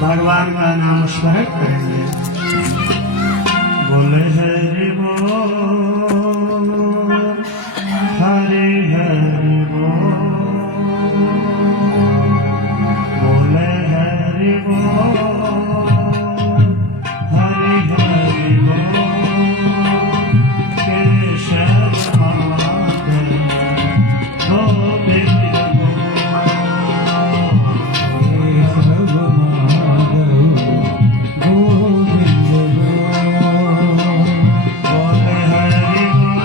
भगवान का नाम स्मरण करेंगे। बोले हरि बोल, हरि हरि बोल, बोले हरि बोल, हरि हरि बोल, केशव माधव गोविंद बोल, बोले हरि बोल,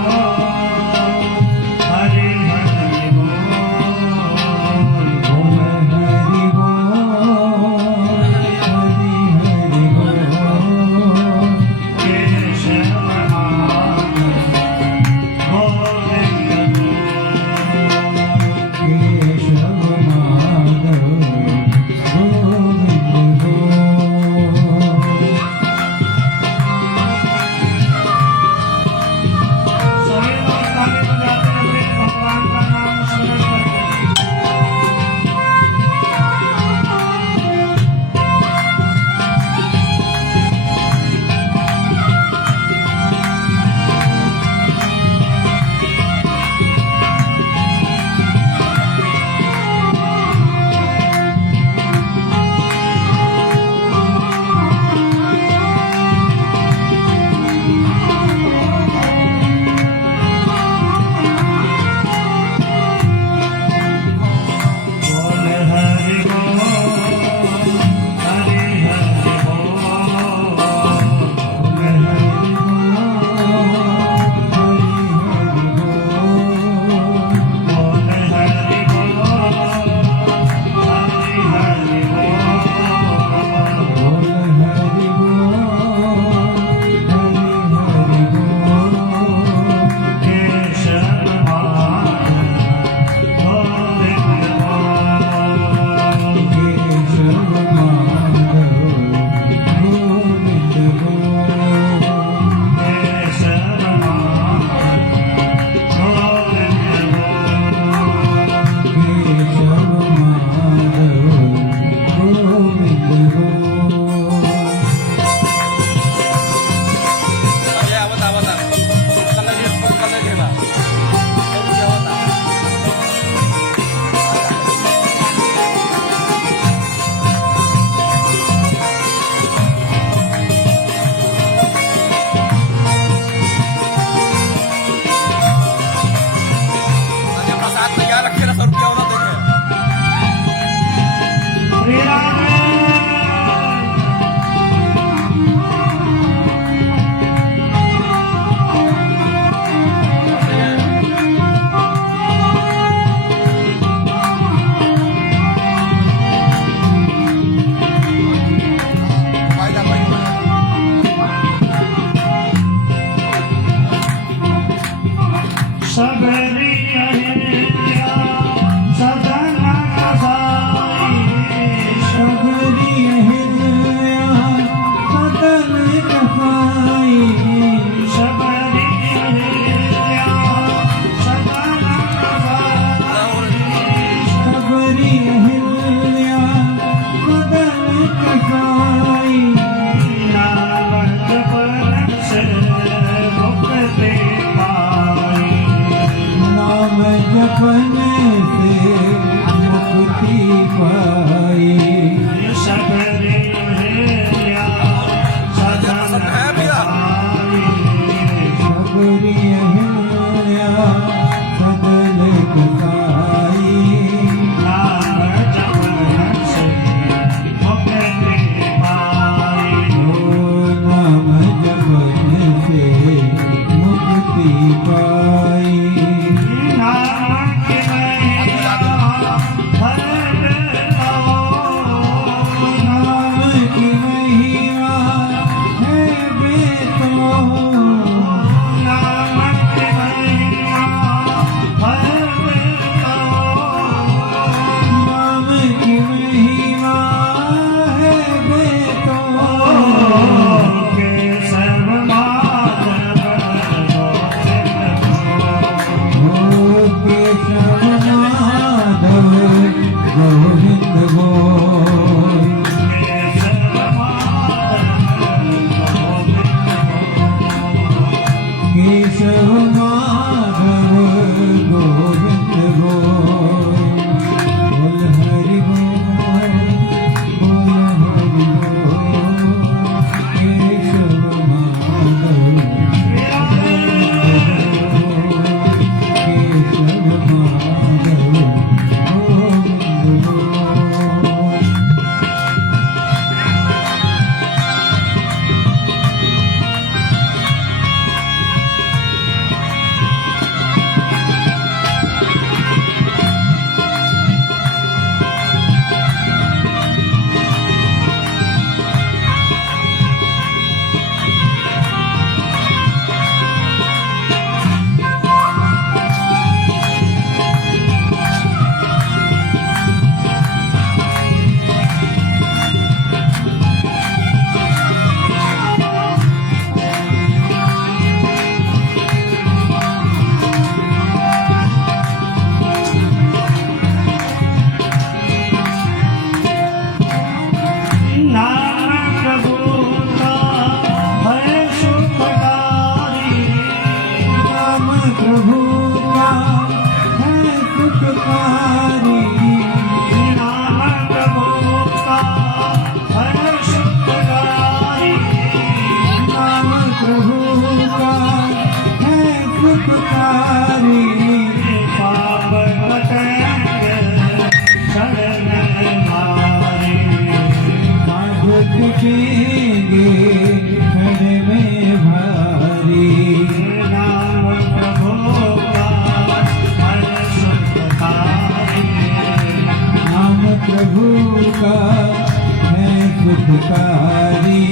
दुखकारी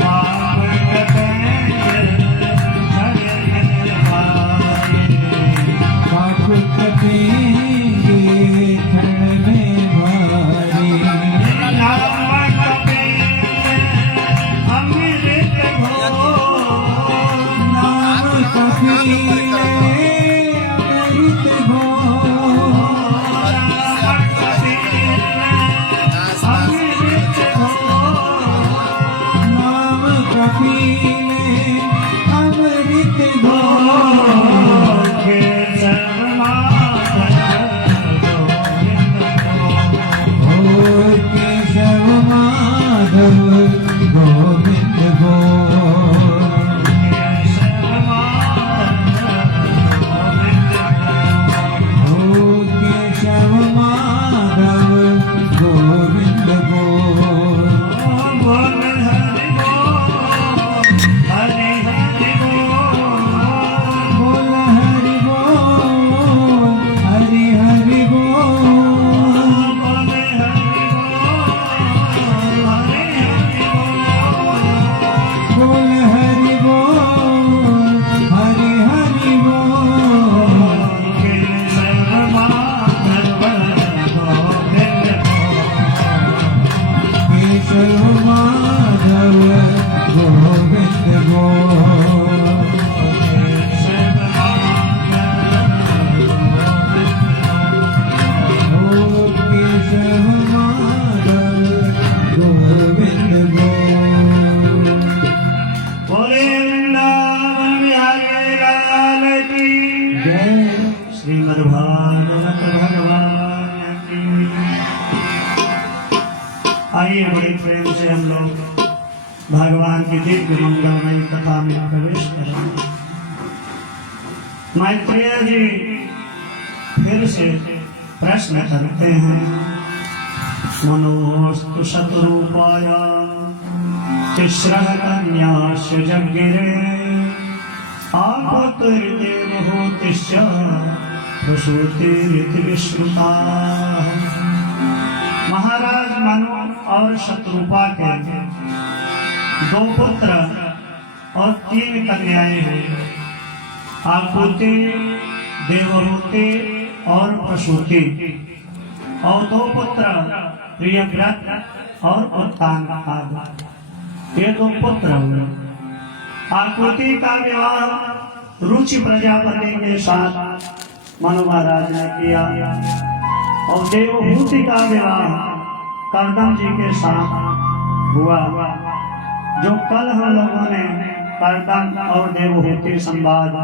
पाप कटेंगे धन पाए पाप कटेंगे क्षण में भारी नाम कटेंगे अमृत घोर नाम कपीले अमृत घोर नाम कपीले अमृत घोर घोर केशव माधव गोविंद घोर घोर केशव माधव गोविंद घोर बोल हरि बोल हरि हरि बोल बोल हरि बोल हरि हरि बोल केशव माधव गोविंद घोर घोर केशव माधव गोविंद घोर बोले वृंदावन बिहारी लाल की जय श्रीमद्भागवत भगवान की। आइए बड़ी प्रेम से हम लोग भगवान की दिव्य मंगलमयी कथा में प्रवेश करेंगे। मैत्रेय जी फिर से प्रश्न करते हैं। मनोस्तु शतरूपाय तिस्रः कन्यास्य जज्ञिरे आपतिर्देवहूतिश्च प्रसूतिरिति विश्रुता। महाराज मनु और शत्रुपा के दो पुत्र और 3 कन्याएं हुई। आकुति, देवहूति और प्रसूति, और 2 पुत्र प्रियव्रत और उत्तानपाद। ये 2 पुत्र हुए। आकुति का विवाह रुचि प्रजापति के साथ मनु महाराज ने किया और देवहूति का विवाह कर्दम जी के साथ हुआ। जो कल हम लोगों ने कर्दम और देवहूति संवाद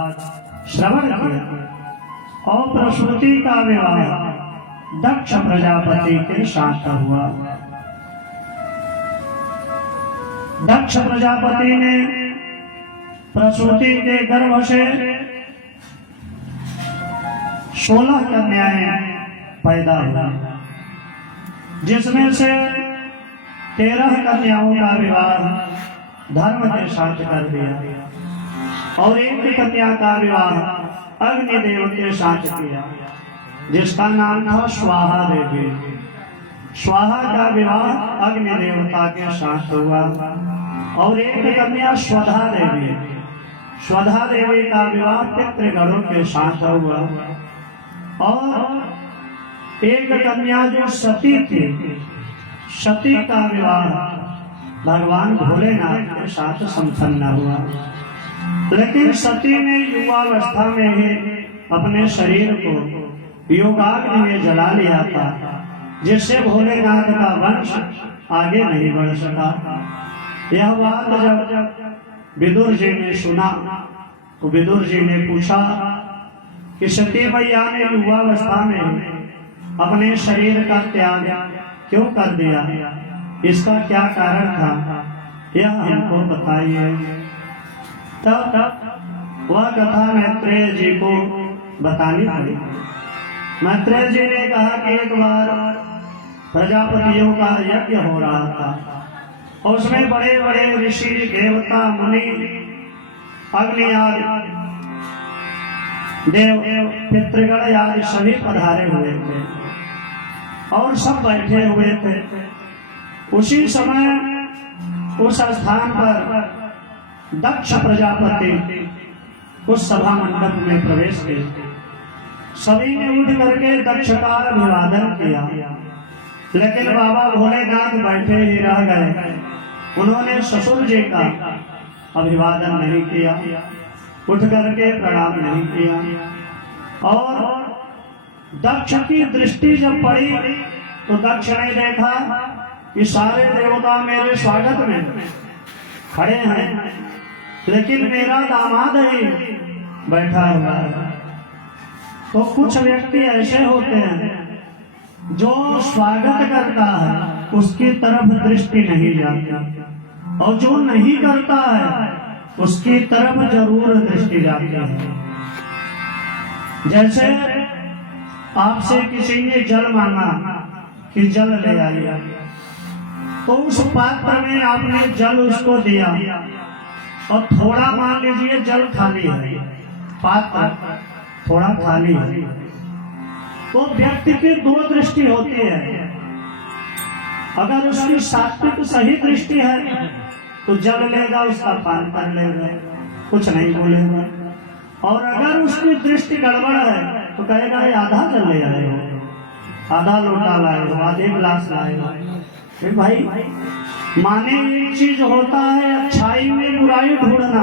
श्रवण किया। और प्रसूति का विवाह दक्ष प्रजापति के साथ हुआ। दक्ष प्रजापति ने प्रसूति के गर्भ से 16 कन्याएं पैदा हुई, जिसमें से 13 कन्याओं का विवाह धर्म के साथ कर दिया और 1 कन्या का विवाह अग्निदेव के साथ किया, जिसका नाम था स्वाहा देवी। स्वाहा का विवाह अग्नि देवता के साथ हुआ और 1 कन्या स्वधा देवी। स्वधा देवी का विवाह पितृगणों के साथ हुआ और 1 कन्या जो सती थी, सती का विवाह भगवान भोलेनाथ के साथ संपन्न हुआ। लेकिन सती ने युवावस्था में ही अपने शरीर को योगाग्नि में जला लिया था, जिससे भोलेनाथ का वंश आगे नहीं बढ़ सका। यह बात जब विदुर जी ने सुना तो विदुर जी ने पूछा कि सती मैया ने युवावस्था में अपने शरीर का त्याग क्यों कर दिया, इसका क्या कारण था, यह हमको बताइए। तब वह कथा मैत्रेय जी को बतानी पड़ी। मैत्रेय जी ने कहा कि एक बार प्रजापतियों का यज्ञ हो रहा था और उसमें बड़े बड़े ऋषि देवता मुनि अग्नि आदि देव पितृगण आदि सभी पधारे हुए थे और सब बैठे हुए थे। उसी समय उस स्थान पर दक्ष प्रजापति उस सभा मंडप में प्रवेश किए। सभी ने उठ करके दक्ष का अभिवादन किया, लेकिन बाबा भोलेनाथ बैठे ही रह गए। उन्होंने ससुर जी का अभिवादन नहीं किया, उठ करके प्रणाम नहीं किया। और दक्ष की दृष्टि जब पड़ी तो दक्ष ने देखा कि सारे देवता मेरे स्वागत में खड़े हैं, लेकिन मेरा दामाद ही बैठा हुआ है। तो कुछ व्यक्ति ऐसे होते हैं जो स्वागत करता है उसकी तरफ दृष्टि नहीं जाती, और जो नहीं करता है उसकी तरफ जरूर दृष्टि जाती है। जैसे आपसे किसी ने जल मांगा कि जल ले आइए, तो उस पात्र में आपने जल उसको दिया, और थोड़ा मान लीजिए जल खाली है, पात्र थोड़ा खाली है, तो व्यक्ति की दो दृष्टि होती है। अगर उसकी सात्विक सही दृष्टि है तो जल लेगा, उसका पान कर लेगा, कुछ नहीं बोलेगा। और अगर उसकी दृष्टि गड़बड़ है तो कहेगा ये आधा जल ले आए हो, आधा लोटा लाए हो, आधे गिलास लाए हो। फिर भाई माने एक चीज होता है अच्छाई में बुराई ढूंढना,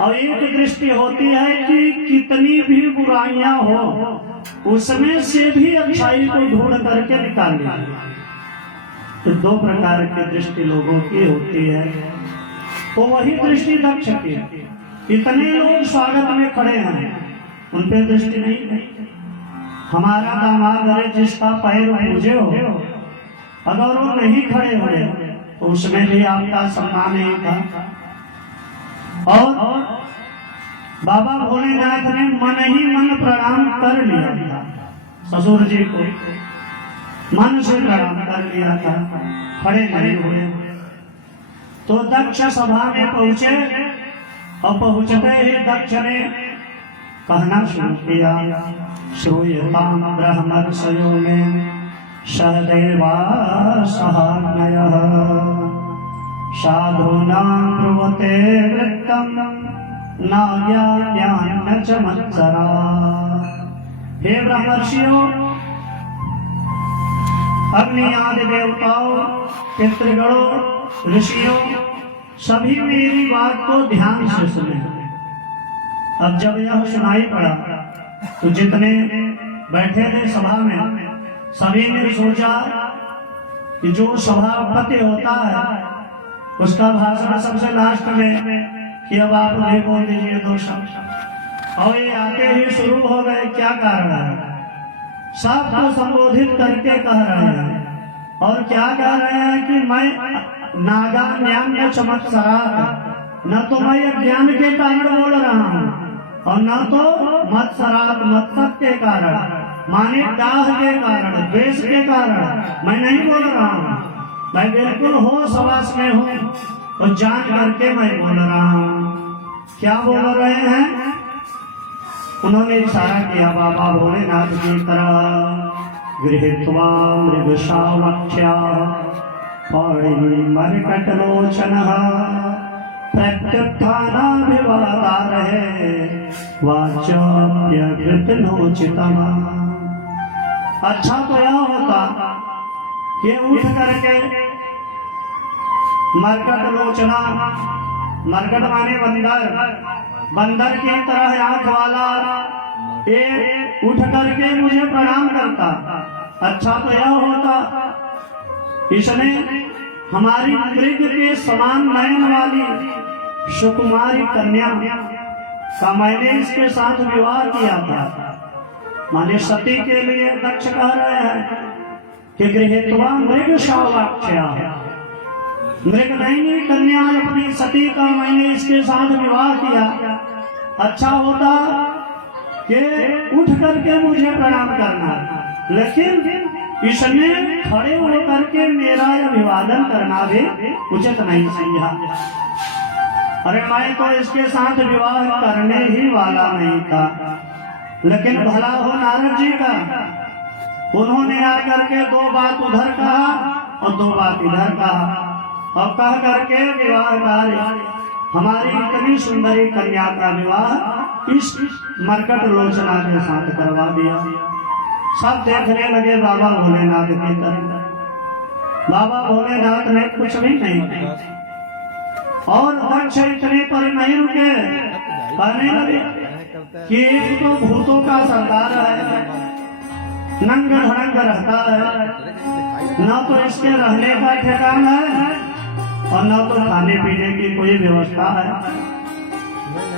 और एक दृष्टि होती है कि कितनी भी बुराइयां हो उसमें से भी अच्छाई को ढूंढ करके निकालना। तो दो प्रकार की दृष्टि लोगों की होती है, तो वही दृष्टि दक्ष की। इतने लोग स्वागत में खड़े हैं, उन पे दृष्टि नहीं है। हमारा दामाद है जिसका पैर पूजे हो, अगर वो नहीं खड़े हुए तो उसमें भी आपका सम्मान नहीं था। और बाबा भोलेनाथ ने मन ही मन प्रणाम कर लिया था, ससुर जी को मन से प्रणाम कर लिया था, खड़े नहीं हुए। तो दक्ष सभा में पहुंचे, और पहुंचते ही दक्ष ने कहना शुरू किया, श्रूयताम ब्रह्मर्षयो में सहदेवा सहानयः साधूनां ब्रुवते वृत्तं नाज्ञान्यान्न च मत्सरा। हे ब्रह्मर्षियों, अग्नि आदि देवताओं, पितृगणों, ऋषियों, सभी मेरी बात को ध्यान से सुने। अब जब यह सुनाई पड़ा तो जितने बैठे थे सभा में सभी ने सोचा कि जो सभापति होता है उसका भाषण सबसे लास्ट में कि अब आप नहीं बोल दीजिए दो शब्द, और ये आते ही शुरू हो गए। क्या कारण है? सबको संबोधित करके कह रहे हैं, और क्या कह रहे हैं कि मैं नागा ज्ञान में चमत्सरात, न तो मैं ज्ञान के कारण बोल रहा हूँ और न तो मत्सरात मत्सर के कारण, माने दाह के कारण, द्वेष के कारण मैं नहीं बोल रहा हूँ। मैं बिल्कुल होश हवास में हूँ, तो जान करके मैं बोल रहा हूँ। क्या बोल रहे हैं? उन्होंने इशारा किया बाबा भोलेनाथ की तरह, गृहीत्वा मृगशावक्ष्या मर्कटलोचनः प्रत्युत्थानाभिवादारहे वाच्यकृतनोचितम्। अच्छा तो यह होता कि उठ करके मरकटलोचना, मरकट माने बंदर, बंदर की तरह आंख वाला एक उठ करके मुझे प्रणाम करता। अच्छा तो यह होता इसने हमारी मृग के समान नयन वाली सुकुमारी कन्या का मैंने इसके साथ विवाह किया था। माने सती के लिए दक्ष कह रहे हैं कि गृहीत्वा मृग शावाक्ष्या, मृग नहीं कन्या अपनी सती का मैंने इसके साथ विवाह किया। अच्छा होता कि उठ करके मुझे प्रणाम करना, लेकिन इसने खड़े होकर के मेरा अभिवादन करना भी उचित नहीं समझा। अरे मैं तो इसके साथ विवाह करने ही वाला नहीं था, लेकिन भला हो नारद जी का, उन्होंने आकर के दो बात उधर कहा और 2 बात इधर कहा और कह करके विवाह कार्य हमारी इतनी सुंदरी कन्या का विवाह इस मरकट लोचना के साथ करवा दिया। सब देखने लगे बाबा भोलेनाथ की तरफ। बाबा भोलेनाथ ने कुछ भी नहीं किया और दक्ष इतने पर नहीं रुके, कहने लगे कि एक तो भूतों का सरदार है, नंग धड़ंग रहता है, न तो इसके रहने का ठिकाना है और न तो खाने पीने की कोई व्यवस्था है।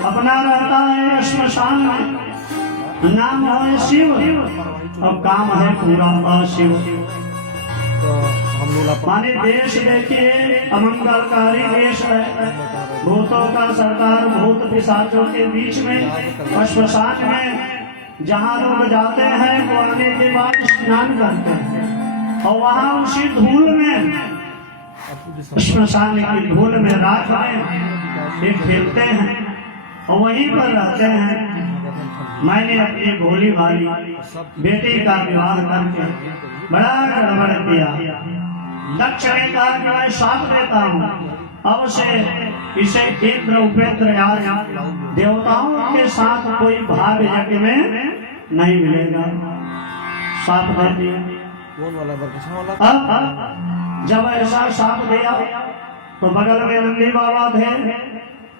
अपना रहता है श्मशान में, नाम है शिव और काम है पूरा अशिव। माने देश देखिए अमंगलकारी देश है, भूतों का सरकार भूत पिशाचों के बीच में और श्मशान में जहाँ लोग जाते हैं वो आने के बाद स्नान करते हैं और वहाँ उसी धूल में श्मशान की धूल में रात में ये खेलते हैं और वहीं पर रहते हैं। मैंने अपनी भोली भाली बेटी का विवाह करके बड़ा गड़बड़ किया। दक्ष ने कहा कि मैं साथ देता हूँ, अब से इसे इंद्र उपेंद्र या देवताओं के साथ कोई भाग यज्ञ में नहीं मिलेगा। साथ दे दिया। जब ऐसा साथ दिया तो बगल में नंदी बाबा थे।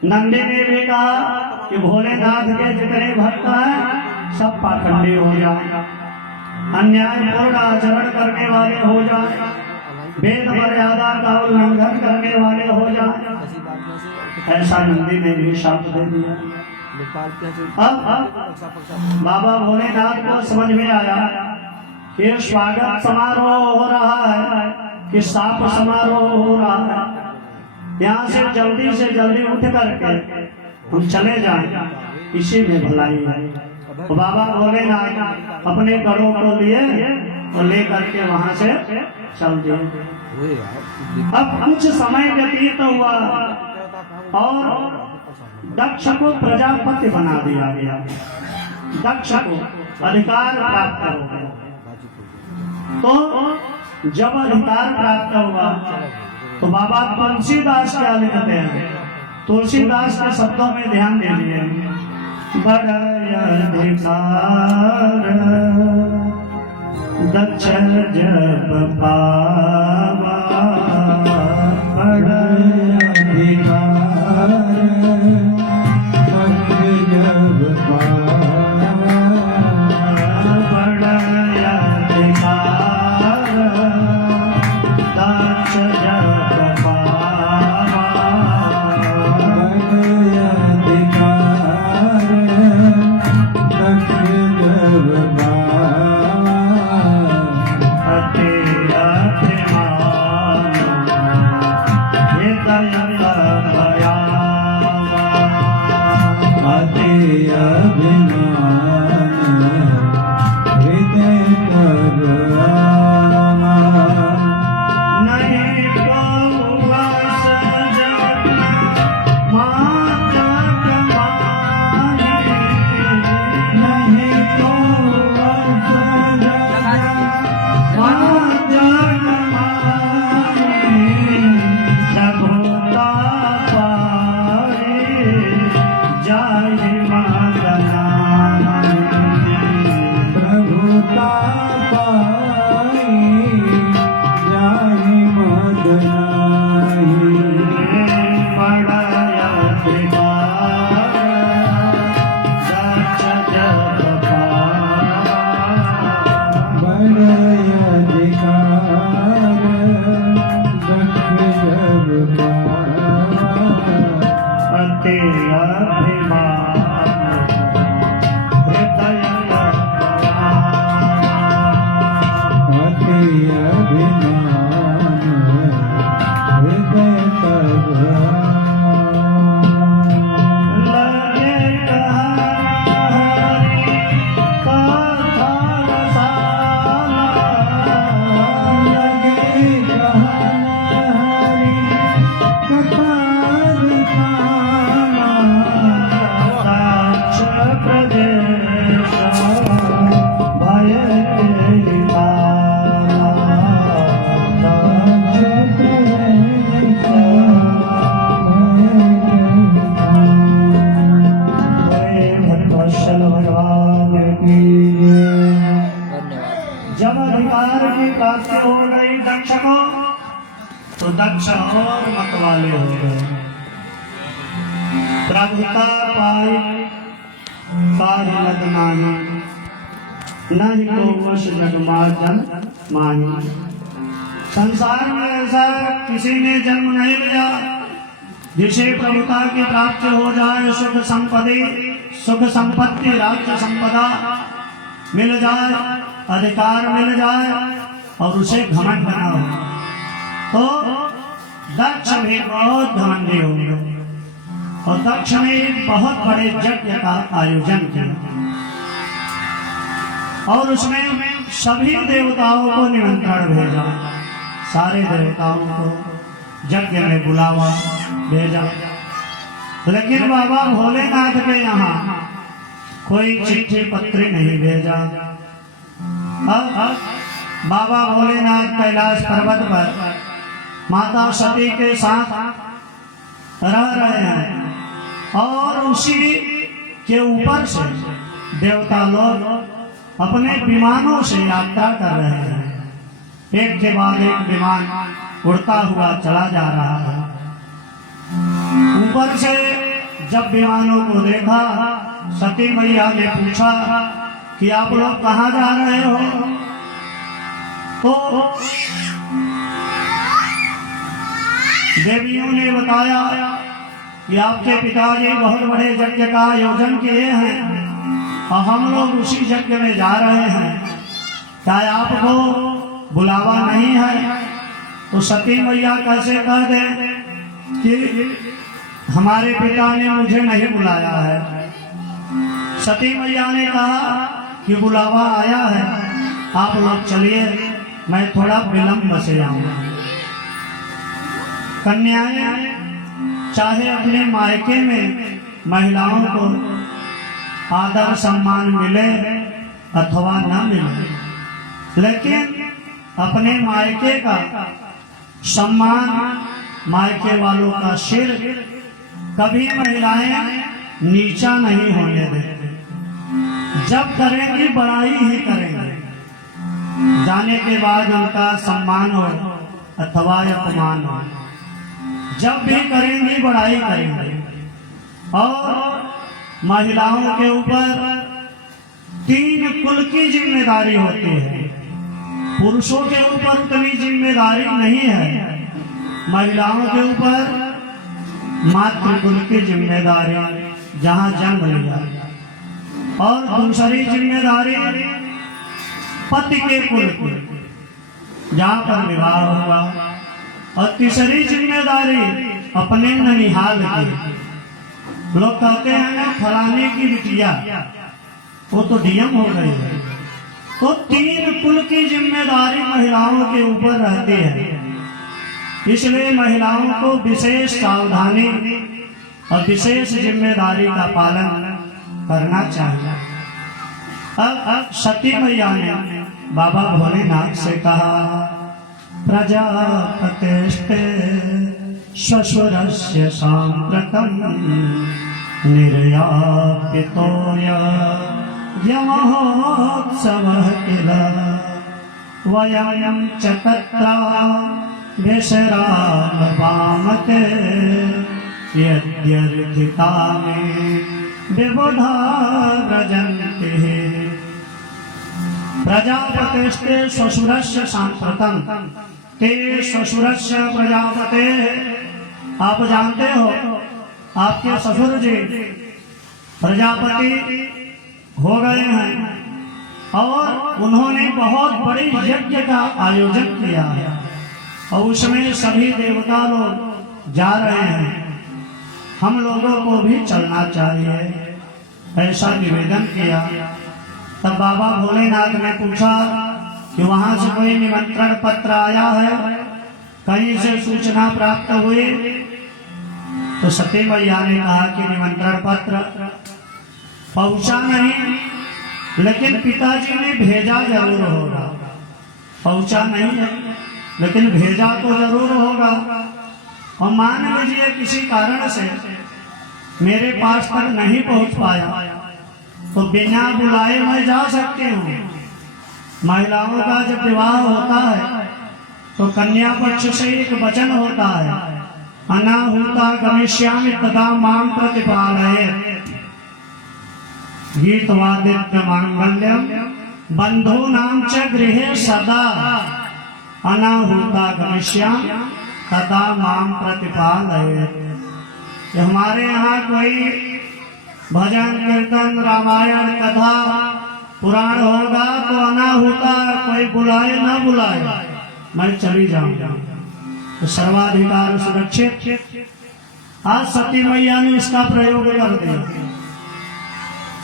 नंदी ने भी कहा कि भोलेनाथ के जितने भक्त हैं सब पाखंडी हो जाए, अन्यायपूर्ण आचरण करने वाले हो जाए, वेद मर्यादा का उल्लंघन करने वाले हो जाए। ऐसा नंदी ने भी शाप दे दिया। अब बाबा भोलेनाथ को समझ में आया कि स्वागत समारोह हो रहा है कि साप समारोह हो रहा है, यहाँ से जल्दी उठ करके हम चले जाएं, इसी में भलाई है। तो बाबा भोलेनाथ अपने गढ़ों को लिए और लेकर के वहां से चल दिए। अब कुछ समय व्यतीत हुआ और दक्ष को प्रजापति बना दिया गया। दक्ष को अधिकार प्राप्त हो गया। तो जब अधिकार प्राप्त हुआ तो बाबा तुलसीदास क्या लिखते हैं? तुलसीदास के शब्दों में ध्यान दीजिए। बड़ा अधिकार दक्ष जब पावा, बड़ा अधिकार दक्ष जब पावा, बड़ा अधिकार दक्ष जब पावा, बड़ा अधिकार दक्ष जब पावा, अति अभिमान हृदय भयावा, अति अभिमान हृदय करवावा, नहीं कौवा सजना माता कमानी, नहीं तो सजना माता कमानी, सभोता पाए जाहि मदनानी। प्रभुता पाई जाहि मद नाही, बड़ा अधिकार दक्ष जब पावा, बड़ा अधिकार दक्ष जब पावा, अति अभिमान हृदय भयावा, अति अभिमान हृदय करवावा, लगे हरि कथा रसाला, लगे कहन हरि कथा रसाला, दक्ष प्रदेश भय के निवाला, तो दक्ष और मतवाले हो गए। प्रभुता पाई काज नाही, नहीं को वश जगमार्जन माही। संसार में ऐसा किसी ने जन्म नहीं लिया जिसे प्रभुता की प्राप्ति हो जाए, सुख संपत्ति राज्य संपदा मिल जाए, अधिकार मिल जाए और उसे घमंड न हो। तो दक्ष भी बहुत घमंडी हो गए और दक्ष ने बहुत बड़े यज्ञ का आयोजन किया और उसमें सभी देवताओं को निमंत्रण भेजा, सारे देवताओं को यज्ञ में बुलावा भेजा। लेकिन बाबा भोलेनाथ के यहाँ कोई चिट्ठी पत्री नहीं भेजा। अब बाबा भोलेनाथ कैलाश पर्वत पर माता सती के साथ रह रहे हैं और उसी के ऊपर से देवता लोग अपने विमानों से यात्रा कर रहे हैं। एक के बाद एक विमान उड़ता हुआ चला जा रहा है। ऊपर से जब विमानों को देखा, सती मैया ने पूछा कि आप लोग कहाँ जा रहे हो? तो देवियों ने बताया कि आपके पिताजी बहुत बड़े यज्ञ का आयोजन किए हैं और हम लोग उसी यज्ञ में जा रहे हैं, क्या आपको बुलावा नहीं है? तो सती मैया कैसे कह दे कि हमारे पिता ने मुझे नहीं बुलाया है। सती मैया ने कहा कि बुलावा आया है, आप लोग चलिए, मैं थोड़ा विलंब से आऊंगा। कन्याएं चाहे अपने मायके में महिलाओं को आदर सम्मान मिले अथवा न मिले, लेकिन अपने मायके का सम्मान, मायके वालों का सिर कभी महिलाएं नीचा नहीं होने देते। जब करेंगी बड़ाई ही करेंगे, जाने के बाद उनका सम्मान हो अथवा अपमान हो, जब भी करेंगी बड़ाई करेंगे। और महिलाओं के ऊपर 3 कुल की जिम्मेदारी होती है, पुरुषों के ऊपर उतनी जिम्मेदारी नहीं है। महिलाओं के ऊपर मातृकुल की जिम्मेदारी, जहाँ जन्म लिया, और दूसरी जिम्मेदारी पति के कुल की, जहाँ पर विवाह हुआ, और तीसरी जिम्मेदारी अपने ननिहाल की। लोग कहते हैं फलाने की बिटिया, वो तो डीएम हो गई है। तो 3 कुल की जिम्मेदारी महिलाओं के ऊपर रहती है, इसलिए महिलाओं को विशेष सावधानी और विशेष जिम्मेदारी का पालन करना चाहिए। अब सती मैया ने बाबा भोलेनाथ से कहा, प्रजापतेस्ते श्वशुरस्य साम्प्रतं निर्यापितोय यमहोत्सवः किल वयं च तत्र विश्रामवामते यद्यर्थिता मे विबुधा व्रजन्ति। प्रजापतेस्ते श्वशुरस्य साम्प्रतं, ते श्वशुरस्य प्रजापते। आप जानते हो आपके ससुर जी प्रजापति हो गए हैं और उन्होंने बहुत बड़ी यज्ञ का आयोजन किया है और उसमें सभी देवता लोग जा रहे हैं। हम लोगों को भी चलना चाहिए, ऐसा निवेदन किया। तब बाबा भोलेनाथ ने पूछा कि वहां से कोई निमंत्रण पत्र आया है, कहीं से सूचना प्राप्त हुई? तो सती मैया ने कहा कि निमंत्रण पत्र पहुंचा नहीं, लेकिन पिताजी ने भेजा जरूर होगा। पहुंचा नहीं है लेकिन भेजा तो जरूर होगा। और मान लीजिए किसी कारण से मेरे पास तक नहीं पहुंच पाया, तो बिना बुलाए मैं जा सकती हूँ। महिलाओं का जब विवाह होता है तो कन्या पक्ष से एक वचन होता है, अनाहुता गमिष्यामि तदा मां प्रतिपालयेत्। गीतवादित्य मांगल्यम बंधूनां च गृहे सदा, अनाहुता गमिष्यामि तदा मां प्रतिपालयेत्। हमारे यहाँ कोई भजन कीर्तन रामायण कथा पुराण होगा तो अनाहुता कोई बुलाए ना बुलाए मैं चली जाऊंगा, तो सर्वाधिकार सुरक्षित। आज सती मैया ने इसका प्रयोग कर दिया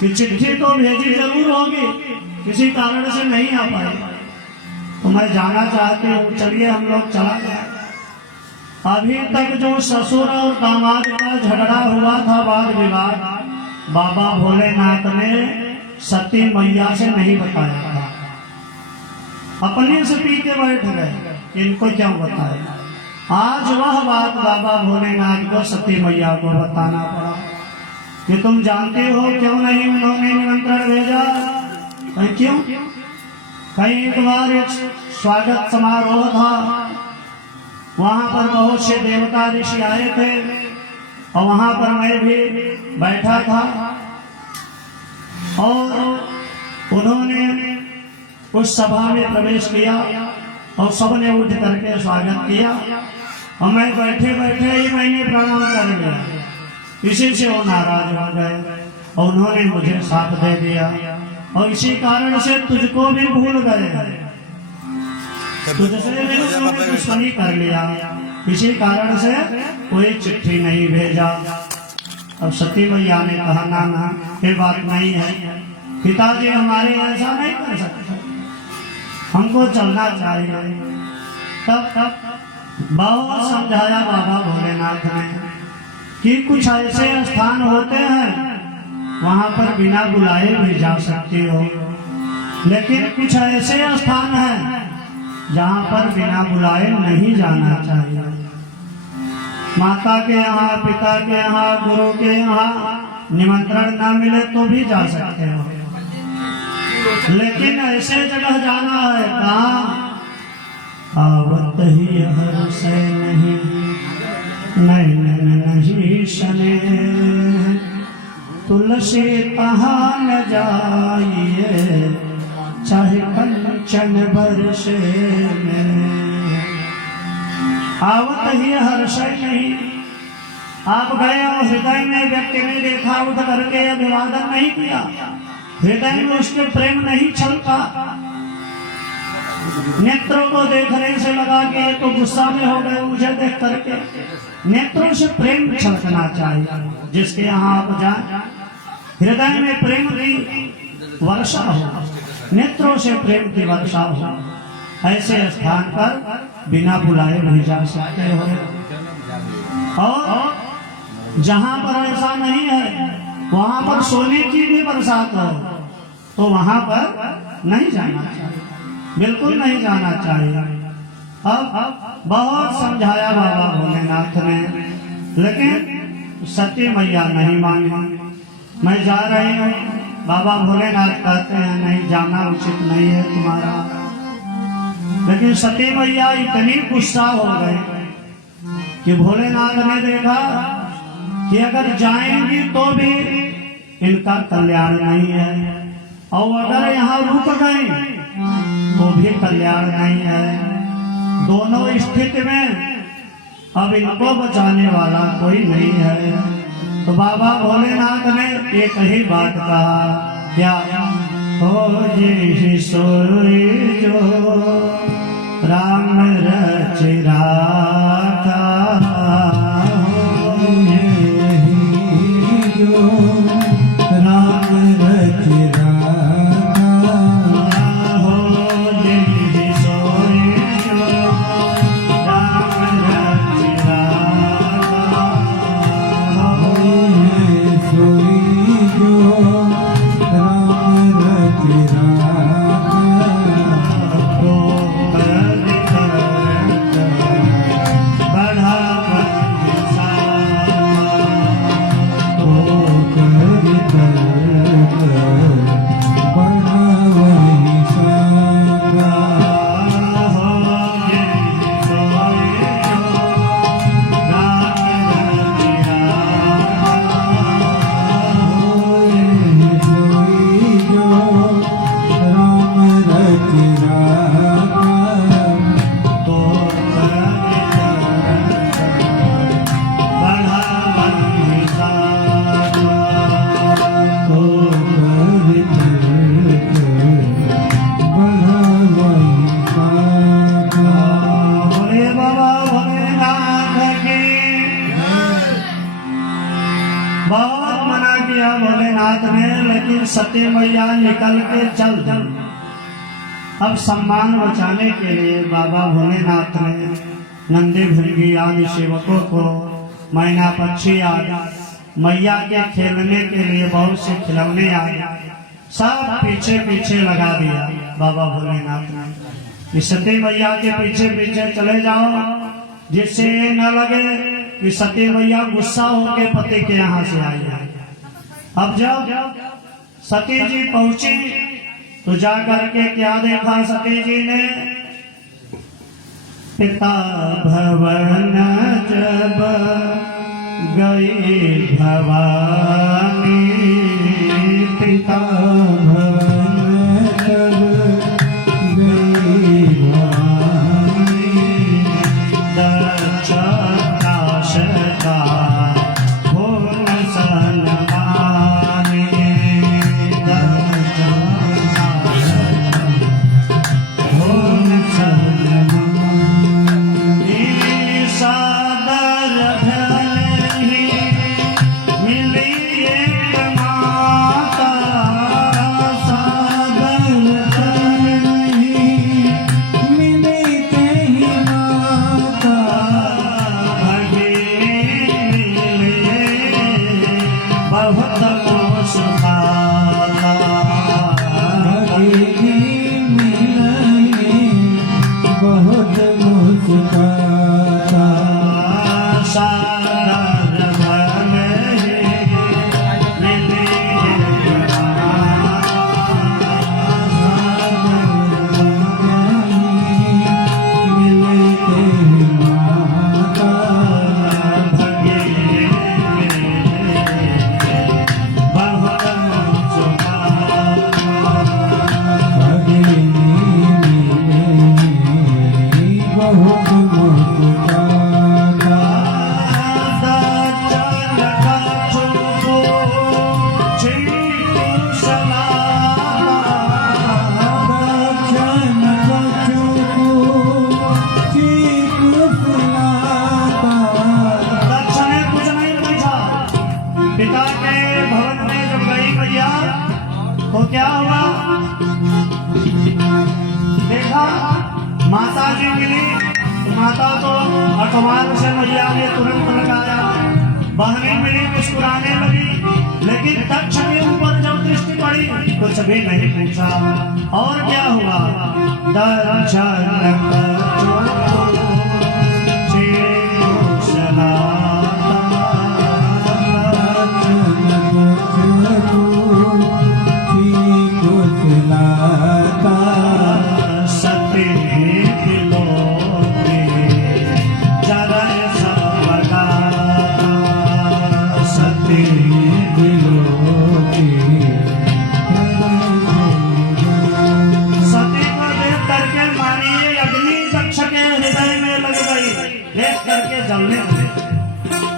कि चिट्ठी तो भेजी जरूर होगी, किसी कारण से नहीं आ पाए, तो मैं जाना चाहती हूँ, चलिए हम लोग चला गए। अभी तक जो ससुर और दामाद का झगड़ा हुआ था, वाद विवाद, बाबा भोलेनाथ ने सती मैया से नहीं बताया था, अपने से पी के बैठ गए, इनको क्यों बताए। आज वह बात बाबा भोलेनाथ को सती मैया को बताना पड़ा कि तुम जानते हो क्यों नहीं उन्होंने निमंत्रण भेजा। क्यों? कहीं एक बार एक स्वागत समारोह था, वहां पर बहुत से देवता ऋषि आए थे और वहां पर मैं भी बैठा था और उन्होंने उस सभा में प्रवेश किया और सबने उठ करके स्वागत किया और मैं बैठे बैठे ही मैंने प्रणाम कर लिया। इसी से वो नाराज हो गए और उन्होंने मुझे साथ दे दिया और इसी कारण से तुझको भी भूल गए, तुझसे भी उन्होंने दुश्मनी कर लिया, इसी कारण से कोई चिट्ठी नहीं भेजा। अब सती मैया ने कहा ना ना ये बात नहीं है, पिताजी हमारे ऐसा नहीं कर सकते, हमको चलना चाहिए। तब बहुत समझाया बाबा भोलेनाथ ने कि कुछ ऐसे स्थान होते हैं वहां पर बिना बुलाए भी जा सकती हो, लेकिन कुछ ऐसे स्थान हैं जहाँ पर बिना बुलाए नहीं जाना चाहिए। माता के यहाँ, पिता के यहाँ, गुरु के यहाँ निमंत्रण ना मिले तो भी जा सकते हो, लेकिन ऐसे जगह जाना है कहाँ? आवत ही हर से नहीं शने, तुलसी तहाँ न जाइए चाहे कंचन बरसे में। आवत ही हर्ष नहीं, आप गए और हृदय में व्यक्ति ने देखा, उठ करके अभिवादन नहीं किया, हृदय में उसके प्रेम नहीं छलका, नेत्रों को देखने से लगा कि ये तो गुस्सा में हो गए मुझे देख करके। नेत्रों से प्रेम छलकना चाहिए, जिसके यहाँ आप जाए हृदय में प्रेम की वर्षा हो, नेत्रों से प्रेम की वर्षा हो, ऐसे स्थान पर बिना बुलाए भी जा सकते हो। और जहाँ पर ऐसा नहीं है वहां पर सोने की भी बरसात हो तो वहां पर नहीं जाना चाहिए, बिल्कुल नहीं जाना चाहिए। अब बहुत समझाया बाबा भोलेनाथ ने, लेकिन सती मैया नहीं मानी। मैं जा रही हूँ, बाबा भोलेनाथ कहते हैं नहीं जाना उचित नहीं है तुम्हारा। लेकिन सती मैया इतनी गुस्सा हो गई कि भोलेनाथ ने देखा कि अगर जाएंगी तो भी इनका कल्याण नहीं है, और अगर यहाँ रुक गए तो भी कल्याण नहीं है। दोनों स्थिति में अब इनको बचाने वाला कोई नहीं है। तो बाबा भोलेनाथ ने एक ही बात कहा, क्या? हो जी सोई जो राम रच राखा, जो राम रच राखा, हो जी सोई जो राम रच राखा, सोई जो राम रच राखा, तो कर बहुत मना किया भोलेनाथ ने, लेकिन सती मैया निकल के चल दी। अब सम्मान बचाने के लिए बाबा भोलेनाथ ने नंदी भृंगी आदि सेवकों को, मैना पक्षी आदि मैया के खेलने के लिए बहुत से खिलौने आए, सब पीछे पीछे लगा दिया बाबा भोलेनाथ ने। सती मैया के पीछे पीछे चले जाओ, जिससे न लगे कि सती मैया गुस्सा होके पति के यहाँ से आई है। अब जब सती जी पहुंची तो जा करके क्या देखा सती जी ने, पिता भवन जब गई भवानी, पिता भवन जब गई भवानी, दक्ष नाशका भुवन सन्मानी, दक्ष नाशका भुवन सन्मानी, सादर धनी मिली एक माता, सागर धनी मिली तेहि माता, बहुत मुस्काता, भगिनी मिलई बहुत मुस्काता, सादर भले मिली मिली तेहि माता, भगिनी मिलई बहुत मुस्काता, दक्षिण कछुको चीकु फुलाता, पिता के भवन में जब गई मैया तो क्या हुआ, देखा माता जी मिली तो माता तो अखबार से मैया ने तुरंत लगाया, बहनें मिली मुस्कुराने लगी, लेकिन दक्ष के ऊपर जब दृष्टि पड़ी कुछ भी नहीं पूछा। और क्या हुआ, दक्ष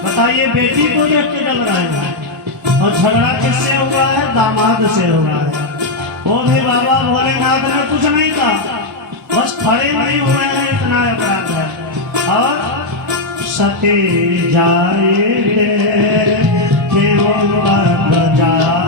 बताइए, बेटी को देख के जल रहा है। और झगड़ा किससे हुआ है, दामाद से हुआ है। वो भी बाबा भोलेनाथ ने कुछ नहीं कहा, बस खड़े नहीं हुए हैं, इतना अपराध है। और सती जाए सती जाए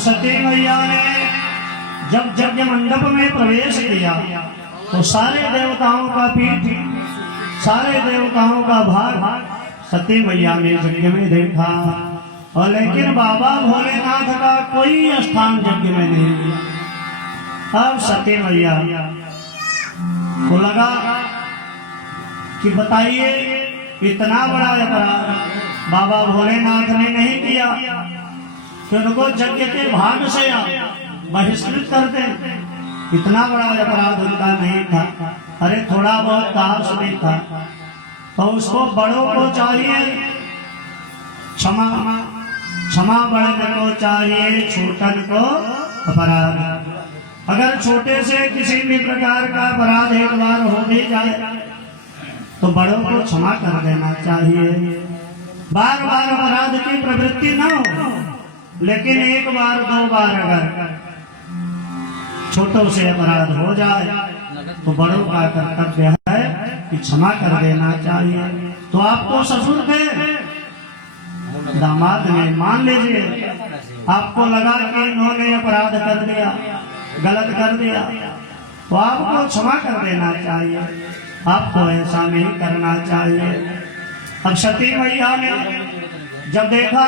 सती मैया ने जब यज्ञ मंडप में प्रवेश किया तो सारे देवताओं का पीठ, सारे देवताओं का भाग सती मैया ने यज्ञ में देखा, और लेकिन बाबा भोलेनाथ का कोई स्थान यज्ञ में नहीं मिला। अब सती मैया को लगा कि बताइए, इतना बड़ा अपराध बाबा भोलेनाथ ने नहीं किया कि उनको यज्ञ के भाग से बहिष्कृत कर दे। इतना बड़ा अपराध उनका नहीं था, अरे थोड़ा बहुत दास भी था, तो उसको बड़ों को चाहिए क्षमा, क्षमा बड़े को चाहिए, छोटन को अपराध। अगर छोटे से किसी भी प्रकार का अपराध एक बार हो भी जाए तो बड़ों को क्षमा कर देना चाहिए। बार बार अपराध की प्रवृत्ति न हो, लेकिन एक बार दो बार अगर छोटों से अपराध हो जाए तो बड़ों का कर्तव्य है कि क्षमा कर देना चाहिए। तो आपको ससुर थे, दामाद ने, मान लीजिए आपको लगा कि इन्होंने अपराध कर दिया, गलत कर दिया, तो आपको क्षमा कर देना चाहिए, आपको ऐसा नहीं करना चाहिए। अब सती मैया ने जब देखा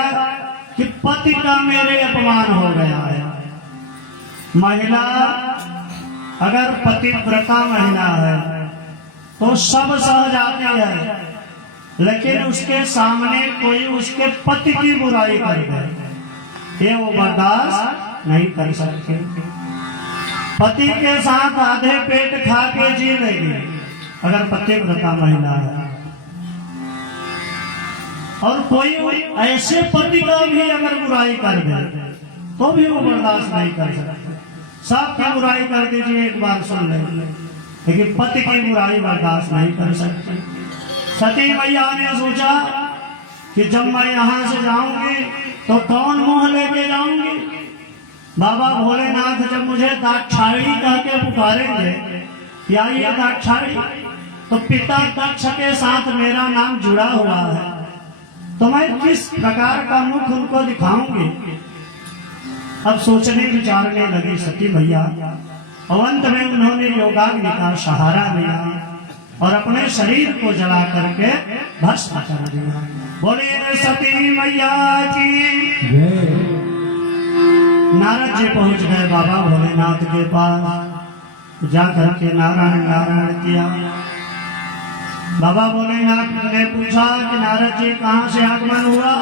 कि पति का मेरे अपमान हो गया है, महिला अगर पतिव्रता महिला है तो सब सह जाती है, लेकिन उसके सामने कोई उसके पति की बुराई कर दे ये वो बर्दाश्त नहीं कर सकती। पति के साथ आधे पेट खा के जी लेगी अगर पतिव्रता महिला है, और कोई ऐसे पति का भी अगर बुराई कर दे तो भी वो बर्दाश्त नहीं कर सकती। सबकी बुराई कर दीजिए, एक बार सुन लेंगे, लेकिन पति की बुराई बर्दाश्त नहीं कर सकती। सती मैया ने सोचा कि जब मैं यहाँ से जाऊंगी तो कौन मुंह लेके जाऊंगी। बाबा भोलेनाथ जब मुझे दाक्षायणी कह के पुकारेंगे कि आइए दाक्षायणी, तो पिता दक्ष के साथ मेरा नाम जुड़ा हुआ है, तो मैं किस प्रकार का मुख उनको दिखाऊंगी। अब सोचने विचारने लगी सती मैया। अंत में उन्होंने योगाग्नि का सहारा लिया और अपने शरीर को जला करके भस्म कर दिया। बोलिए सती मैया की। नारद जी पहुंच गए बाबा भोलेनाथ के पास, जाकर के नारायण नारायण किया। बाबा भोलेनाथ ने पूछा कि नारद जी कहाँ से आगमन हुआ।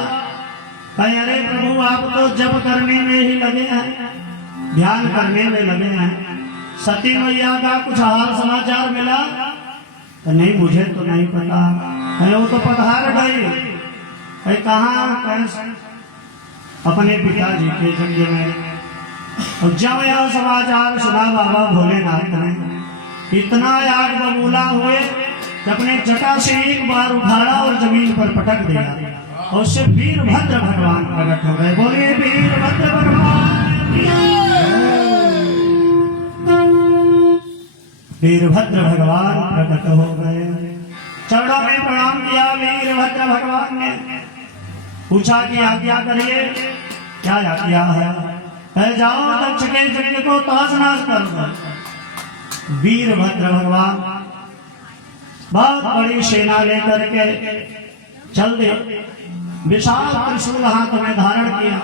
कहीं अरे प्रभु आप तो जप करने में ही लगे हैं, ध्यान करने में लगे हैं। सती मैया का कुछ हाल समाचार मिला तो नहीं, मुझे तो नहीं पता। कहीं वो तो पधार गई, कहीं कहाँ अपने पिताजी के यज्ञ में। और जब यह समाचार सुना बाबा भोलेनाथ ने, इतना आग बबूला हुए कि अपने जटा से एक बार उठाड़ा और जमीन पर पटक दिया, और उससे वीरभद्र भगवान प्रकट हो गए। बोलिए वीरभद्र भगवान। वीरभद्र भगवान प्रकट हो गए, चरणों में प्रणाम किया। वीरभद्र भगवान ने पूछा कि आज्ञा करिए, क्या आज्ञा है। जाओ दक्ष के यज्ञ को तहस नहस कर दो। वीरभद्र भगवान बहुत बड़ी सेना लेकर के चल दिए, विशाल त्रिशूल हाथ में धारण किया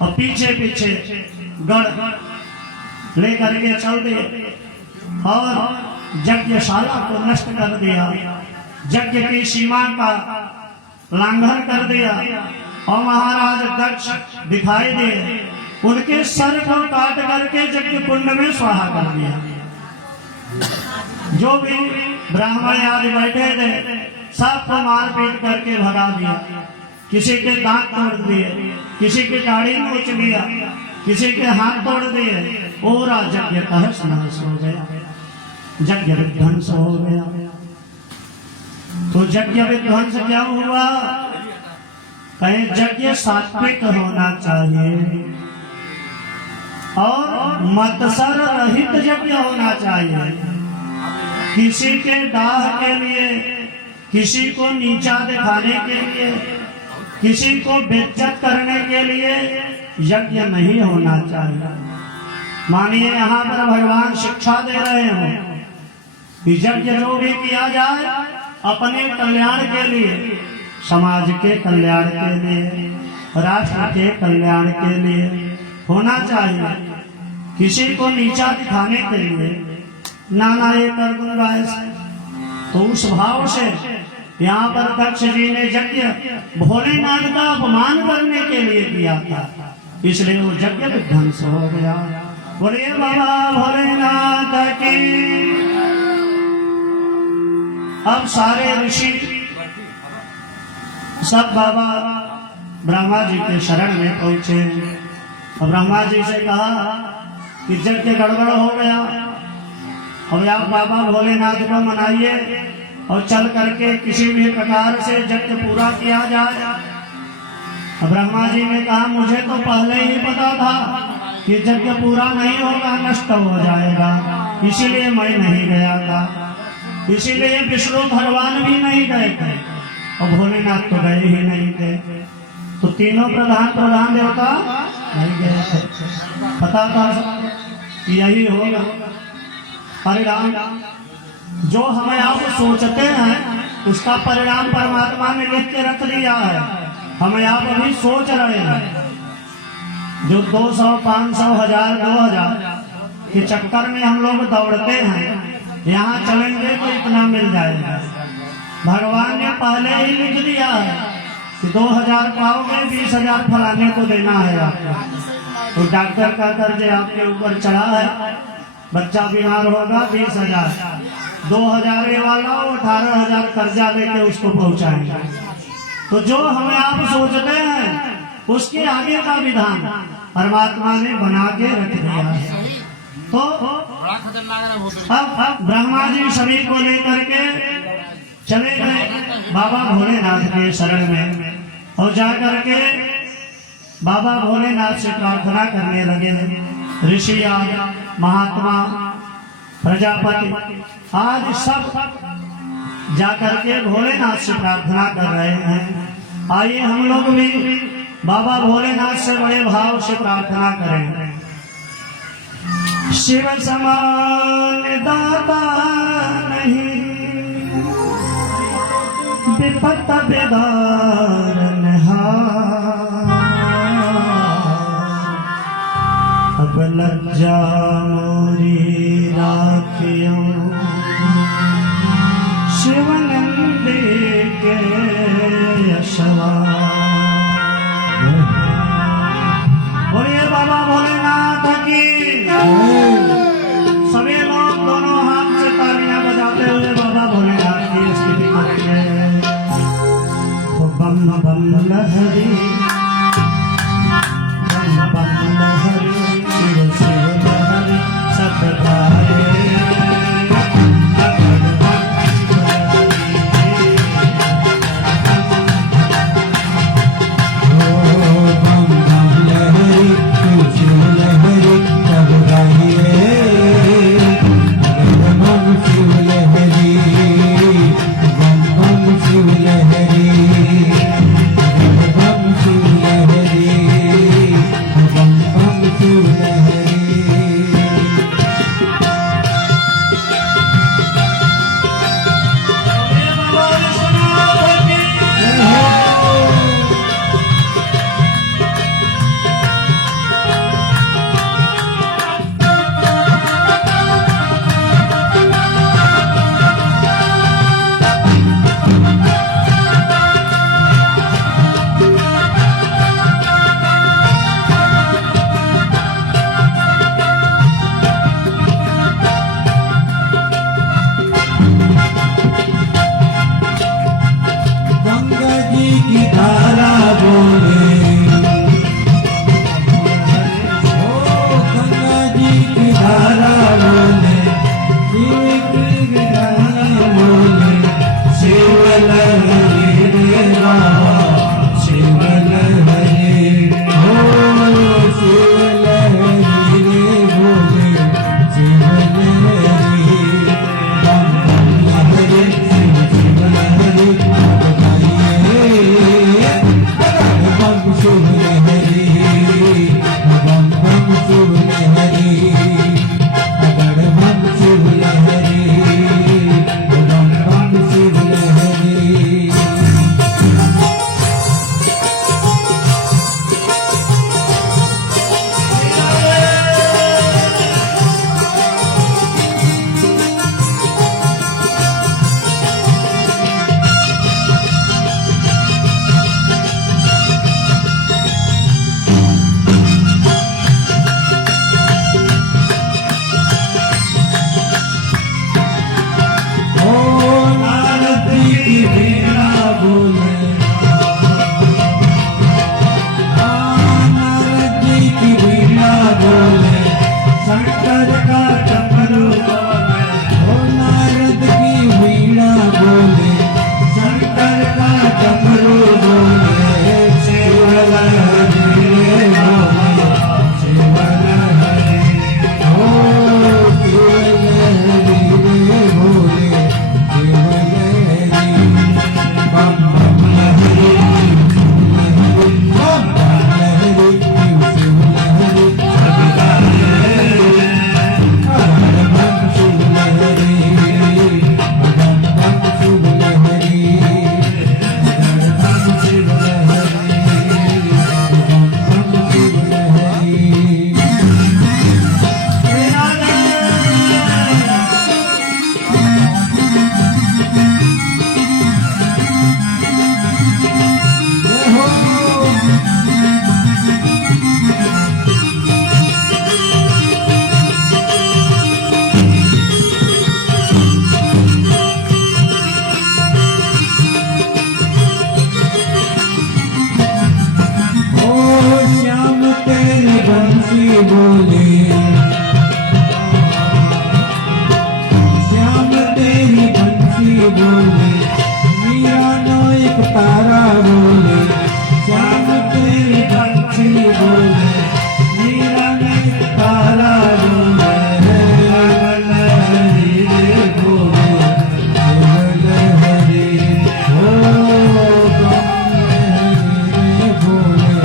और पीछे पीछे गढ़ लेकर के चल दिए और यज्ञशाला को नष्ट कर दिया, यज्ञ की सीमा का उल्लंघन कर दिया। और महाराज दक्ष दिखाई दिए, उनके सर को काट करके यज्ञ कुंड में स्वाहा कर दिया। जो भी ब्राह्मण आदि बैठे थे सबको मार पीट करके भगा दिया। किसी के दांत तोड़ दिए, किसी की दाढ़ी नोच लिया, किसी के हाथ तोड़ दिए। पूरा यज्ञ तहस नहस हो गया, यज्ञ विध्वंस हो गया। तो यज्ञ विध्वंस क्या हुआ। कहीं यज्ञ सात्विक होना चाहिए और मत्सर रहित यज्ञ होना चाहिए। किसी के दाह के लिए, किसी को नीचा दिखाने के लिए, किसी को बेइज्जत करने के लिए यज्ञ नहीं होना चाहिए। मानिए यहाँ पर भगवान शिक्षा दे रहे हो कि यज्ञ जो भी किया जाए अपने कल्याण के लिए, समाज के कल्याण के लिए, राष्ट्र के कल्याण के लिए होना चाहिए। किसी को नीचा दिखाने के लिए नाना ये कर दूंगा ऐसे, तो उस भाव से यहाँ पर दक्ष जी ने यज्ञ भोलेनाथ का अपमान करने के लिए किया था, इसलिए वो यज्ञ विध्वंस हो गया। बोलिए बाबा भोलेनाथ की। अब सारे ऋषि सब बाबा ब्रह्मा जी के शरण में पहुंचे और ब्रह्मा जी से कहा कि यज्ञ गड़बड़ हो गया, अब आप बाबा भोलेनाथ को मनाइए और चल करके किसी भी प्रकार से यज्ञ पूरा किया जाए। अब ब्रह्मा जी ने कहा मुझे तो पहले ही पता था कि यज्ञ पूरा नहीं होगा, नष्ट हो जाएगा, इसीलिए मैं नहीं गया था। इसीलिए विष्णु भगवान भी नहीं गए थे और भोलेनाथ तो गए ही नहीं थे। तो तीनों प्रधान देवता नहीं गए थे। पता था कि यही होगा परिणाम। जो हमें आप सोचते हैं उसका परिणाम परमात्मा ने लिख के रख लिया है। हमें आप अभी सोच रहे हैं, जो 200, 500, 1000, 2000 के चक्कर में हम लोग दौड़ते हैं, यहाँ चलेंगे तो इतना मिल जाएगा। भगवान ने पहले ही लिख दिया है कि 2000 पाओगे, 20,000 फलाने को देना है आपको। तो डॉक्टर का कर्ज आपके ऊपर चढ़ा है, बच्चा बीमार होगा 20,000, 2000 वाला 18,000 कर्जा लेके उसको पहुंचाएंगे। तो जो हमें आप सोचते हैं उसके आगे का विधान परमात्मा ने बना के रख दिया है। तो अब ब्रह्मा जी सभी को लेकर के चले गए बाबा भोलेनाथ के शरण में और जाकर के बाबा भोलेनाथ से प्रार्थना करने लगे। ऋषि आज महात्मा प्रजापति आज सब जाकर के भोलेनाथ से प्रार्थना कर रहे हैं। आइए हम लोग भी बाबा भोलेनाथ से बड़े भाव से प्रार्थना करें। शिव समान दाता नहीं, विपत बेदारन अब लज्जा मोरी राखियों शिवनंदी के यशवा। बोलिए बाबा भोलेनाथ की। सभी लोग दोनों हाथ से तालियां बजाते हुए बाबा भोलेनाथ की स्तुति करेंगे। बम बम लहरी, बम बम लहरी, शिव शिव लहरी, सब गाए। बोले श्याम तेरी बंसी बोले मीरा नो एक तारा बोले श्याम तेरी बंसी बोले मीरा नो एक तारा बोले हरि रे बोले हरि हो हरि बोले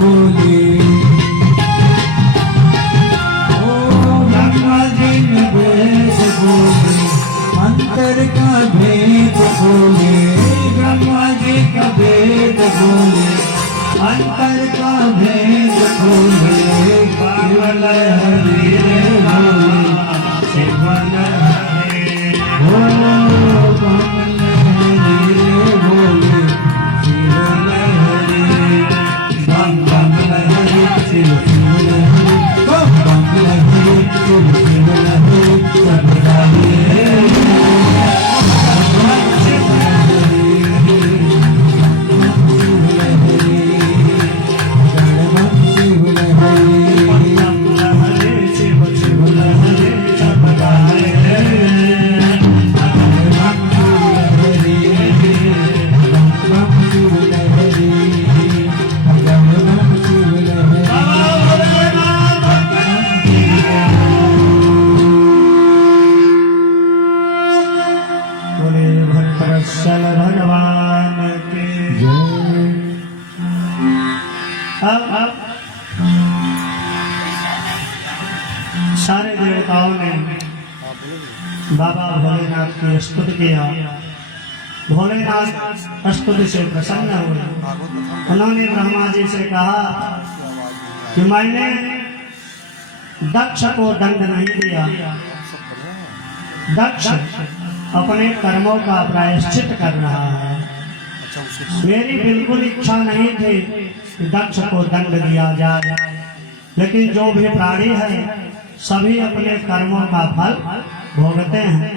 बोले ओ ब्रह्मा जी ने वेद बोले अंतर का भेद बोले ब्रह्मा जी का वेद बोले अंतर का भेद बोले केवल हरि रे बोले केवल हरि ओ कमल हरि रे बोले केवल हरि बम बम लहरी शिव शिव लहरी बम बम लहरी शिव शिव लहरी वत्सल भगवान के जय अब सारे देवताओं ने बाबा भोलेनाथ की स्तुति किया। भोलेनाथ स्तुति से प्रसन्न हुए। उन्होंने ब्रह्मा जी से कहा कि मैंने दक्ष को दंड नहीं दिया। दक्ष अपने कर्मों का प्रायश्चित कर रहा है। मेरी बिल्कुल इच्छा नहीं थी कि दक्ष को दंड दिया जाए, लेकिन जो भी प्राणी है सभी अपने कर्मों का फल भोगते हैं।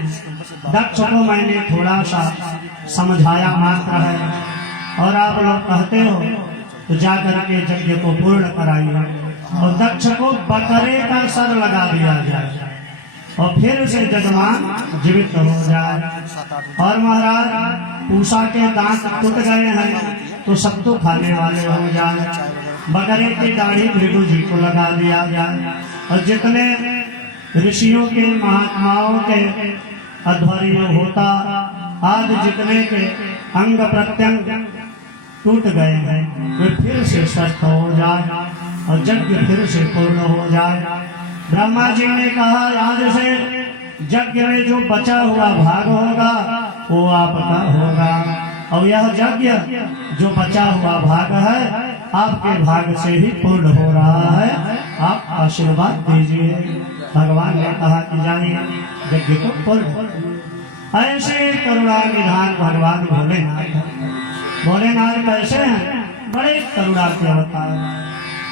दक्ष को मैंने थोड़ा सा समझाया मात्र है, और आप लोग कहते हो तो जाकर के यज्ञ को पूर्ण कराइए और दक्ष को बकरे का सर लगा दिया जाए और फिर से जजमान जीवित हो जाए। और महाराज पूषा के दांत टूट गए हैं तो सत्तू खाने वाले हो जाए। बकरे की दाढ़ी भृगु जी को लगा दिया जाए और जितने ऋषियों के महात्माओं के अध्वर्य होता आदि जितने के अंग प्रत्यंग टूट गए हैं वे फिर से स्वस्थ हो जाए और यज्ञ फिर से पूर्ण हो जाए। ब्रह्मा जी ने कहा आज से यज्ञ में जो बचा हुआ भाग होगा वो आपका होगा, और यह यज्ञ जो बचा हुआ भाग है आपके भाग से ही पूर्ण हो रहा है। आप आशीर्वाद दीजिए। भगवान ने कहा कि जाइए यज्ञ को पूर्ण। ऐसे करुणा निधान भगवान भोलेनाथ। भोलेनाथ कैसे हैं? बड़े करुणा के अवतार।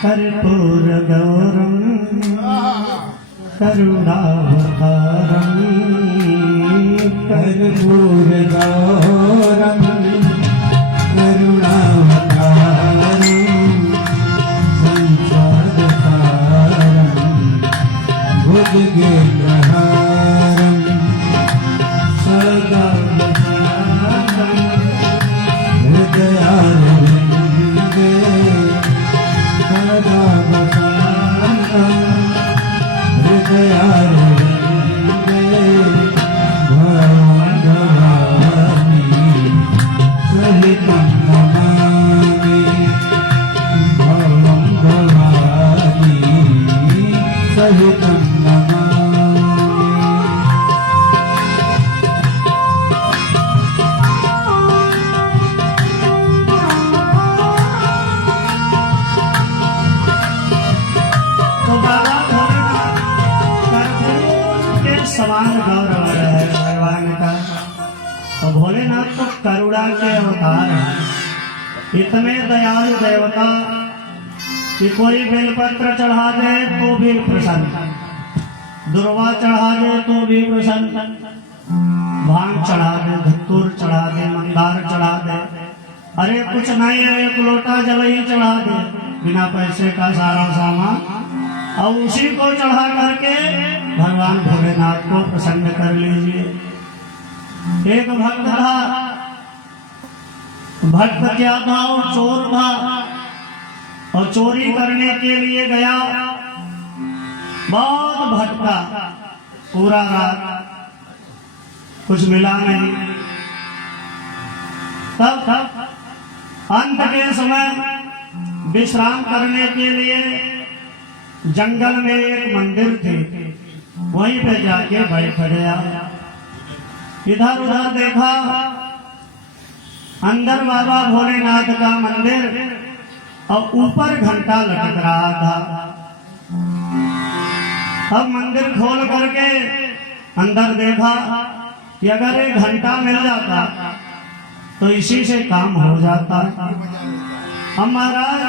कर्पूर गौरम करुणावतारम कर्पूर गौरम करुणावतारम संसारसारम भुजगेन्द्रहारम सदा हृदयारविन्दे दयालुता के अवतार हैं। इतने दयालु देवता कि कोई बेलपत्र चढ़ा दे तो भी प्रसन्न, दुर्वा चढ़ा दे तो भी प्रसन्न, भांग चढ़ा दे, धतूर चढ़ा दे, मंदार चढ़ा दे, अरे कुछ नहीं है एक लोटा जल ही चढ़ा दे, बिना पैसे का सारा सामान, और उसी को चढ़ा करके भगवान भोलेनाथ को प्रसन्न कर लीजिए। एक भक्त था, भक्त क्या था, और चोर था, और चोरी करने के लिए गया, बहुत भटका, पूरा रात कुछ मिला नहीं। तब अंत के समय विश्राम करने के लिए जंगल में एक मंदिर थे, वहीं पे जाके बैठ गया। इधर उधर देखा, अंदर बाबा भोलेनाथ का मंदिर और ऊपर घंटा लटक रहा था। अब मंदिर खोल करके अंदर देखा कि अगर एक घंटा मिल जाता तो इसी से काम हो जाता। हम महाराज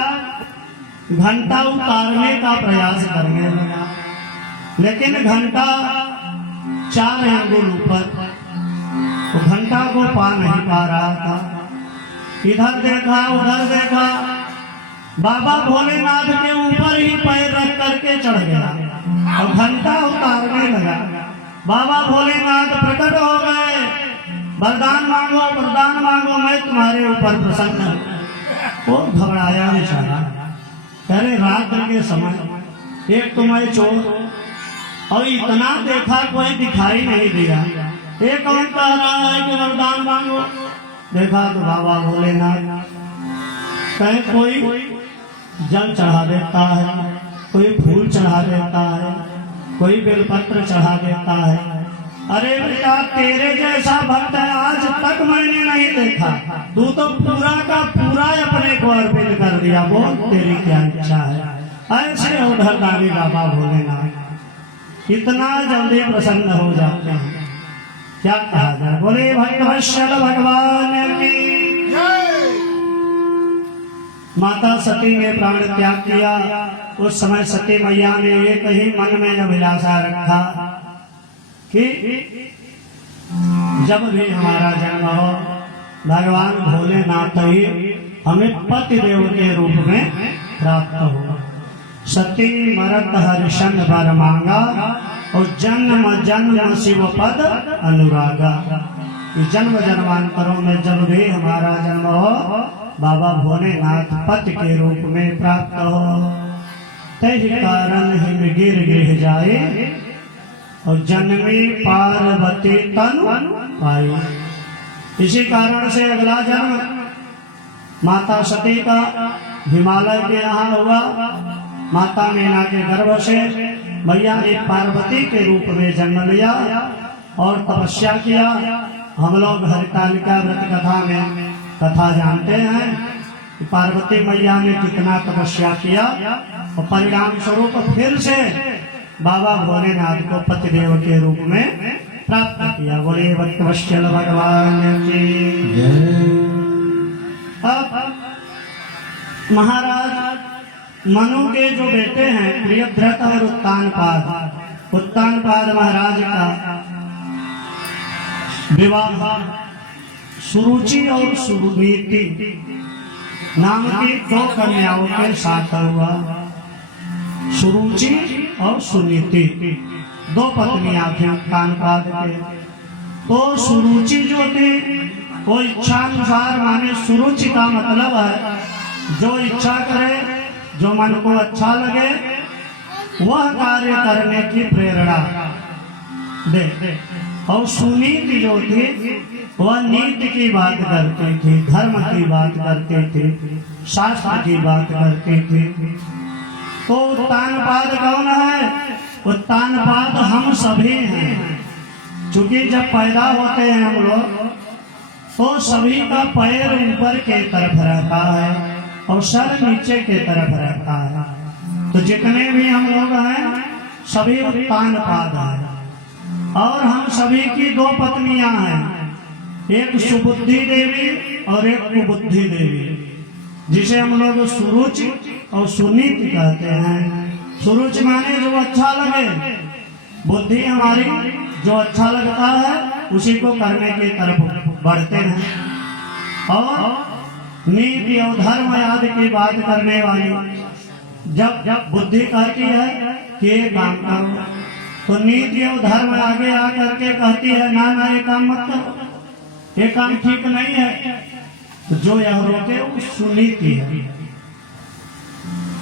घंटा उतारने का प्रयास करने लगा, लेकिन घंटा 4 अंगुल ऊपर, तो घंटा को पा नहीं पा रहा था। इधर देखा उधर देखा, बाबा भोलेनाथ के ऊपर ही पैर रख करके चढ़ गया और घंटा उतारने लगा। बाबा भोलेनाथ प्रकट हो गए, वरदान मांगो वरदान मांगो, मैं तुम्हारे ऊपर प्रसन्न हूं। वो घबराया बेचारा, अरे रात्र के समय एक तो मैं चोर, और इतना देखा कोई दिखाई नहीं दिया, एक कौन कह रहा है कि वरदान मांगो। देखा तो बाबा भोलेनाथ कहीं कोई जल चढ़ा देता है, कोई फूल चढ़ा देता है, कोई बेलपत्र चढ़ा देता है। अरे बेटा तेरे जैसा भक्त आज तक मैंने नहीं देखा, तू तो पूरा का पूरा अपने को अर्पित कर दिया, बोल तेरी क्या इच्छा है। ऐसे उधर दानी बाबा भोलेनाथ इतना जल्दी प्रसन्न हो जाते हैं, क्या कहा जाए। बोले भक्तवत्सल भगवान की जय। माता सती ने प्राण त्याग किया। उस समय सती मैया ने एक ही मन में अभिलाषा रखा कि जब भी हमारा जन्म हो भगवान भोलेनाथ ही हमें पति देव के रूप में प्राप्त हो। सती मरत हरिशन वर मांगा और जन्म जन्म शिव पद अनुरागा। जन्म जन्मांतरों में जब भी हमारा जन्म हो बाबा भोलेनाथ पति के रूप में प्राप्त हो। तहि कारण हिम गिर गिर जाए और जन्मी पार्वती तनु पाई। इसी कारण से अगला जन्म माता सती का हिमालय के यहाँ हुआ। माता मीना के गर्भ से मैया ने पार्वती के रूप में जन्म लिया और तपस्या किया। हम लोग हरितालिका व्रत कथा में कथा जानते हैं कि पार्वती मैया ने कितना तपस्या किया और परिणाम स्वरूप फिर से बाबा भोलेनाथ को पतिदेव के रूप में प्राप्त किया। बोले भक्तवत्सल भगवान की जय। अब महाराज मनु के जो बेटे हैं प्रियव्रत और उत्तानपाद महाराज का विवाह सुरुचि और सुनीति नाम की 2 कन्याओं के साथ हुआ। सुरुचि और सुनीति 2 पत्नियां थी उत्तानपाद के। तो सुरुचि जो थी वो इच्छानुसार, माने सुरुचि का मतलब है जो इच्छा करे, जो मन को अच्छा लगे वह कार्य करने की प्रेरणा दे। और सुनीति जो थी वह नीति की बात करती थी, धर्म की बात करती थी, शास्त्र की बात करती थी। तो उत्तानपाद कौन है? उत्तानपाद हम सभी हैं। चूंकि जब पैदा होते हैं हम लोग तो सभी का पैर ऊपर के तरफ रहता है और सर नीचे के तरफ रहता है। तो जितने भी हम लोग हैं सभी उत्तानपाद हैं और हम सभी की 2 पत्नियां हैं। एक सुबुद्धि देवी और एक कुबुद्धि देवी, जिसे हम लोग सुरुचि और सुनीति कहते हैं। सुरुचि माने जो अच्छा लगे, बुद्धि हमारी जो अच्छा लगता है उसी को करने की तरफ बढ़ते हैं। और नीति और धर्म आदि की बात करने वाली जब बुद्धि कहती है कि ये काम करो, तो नीति और धर्म आगे आकर के कहती है ना ना ये काम मत करो, ये काम ठीक नहीं है। तो जो यह रोके वो सुनीति है।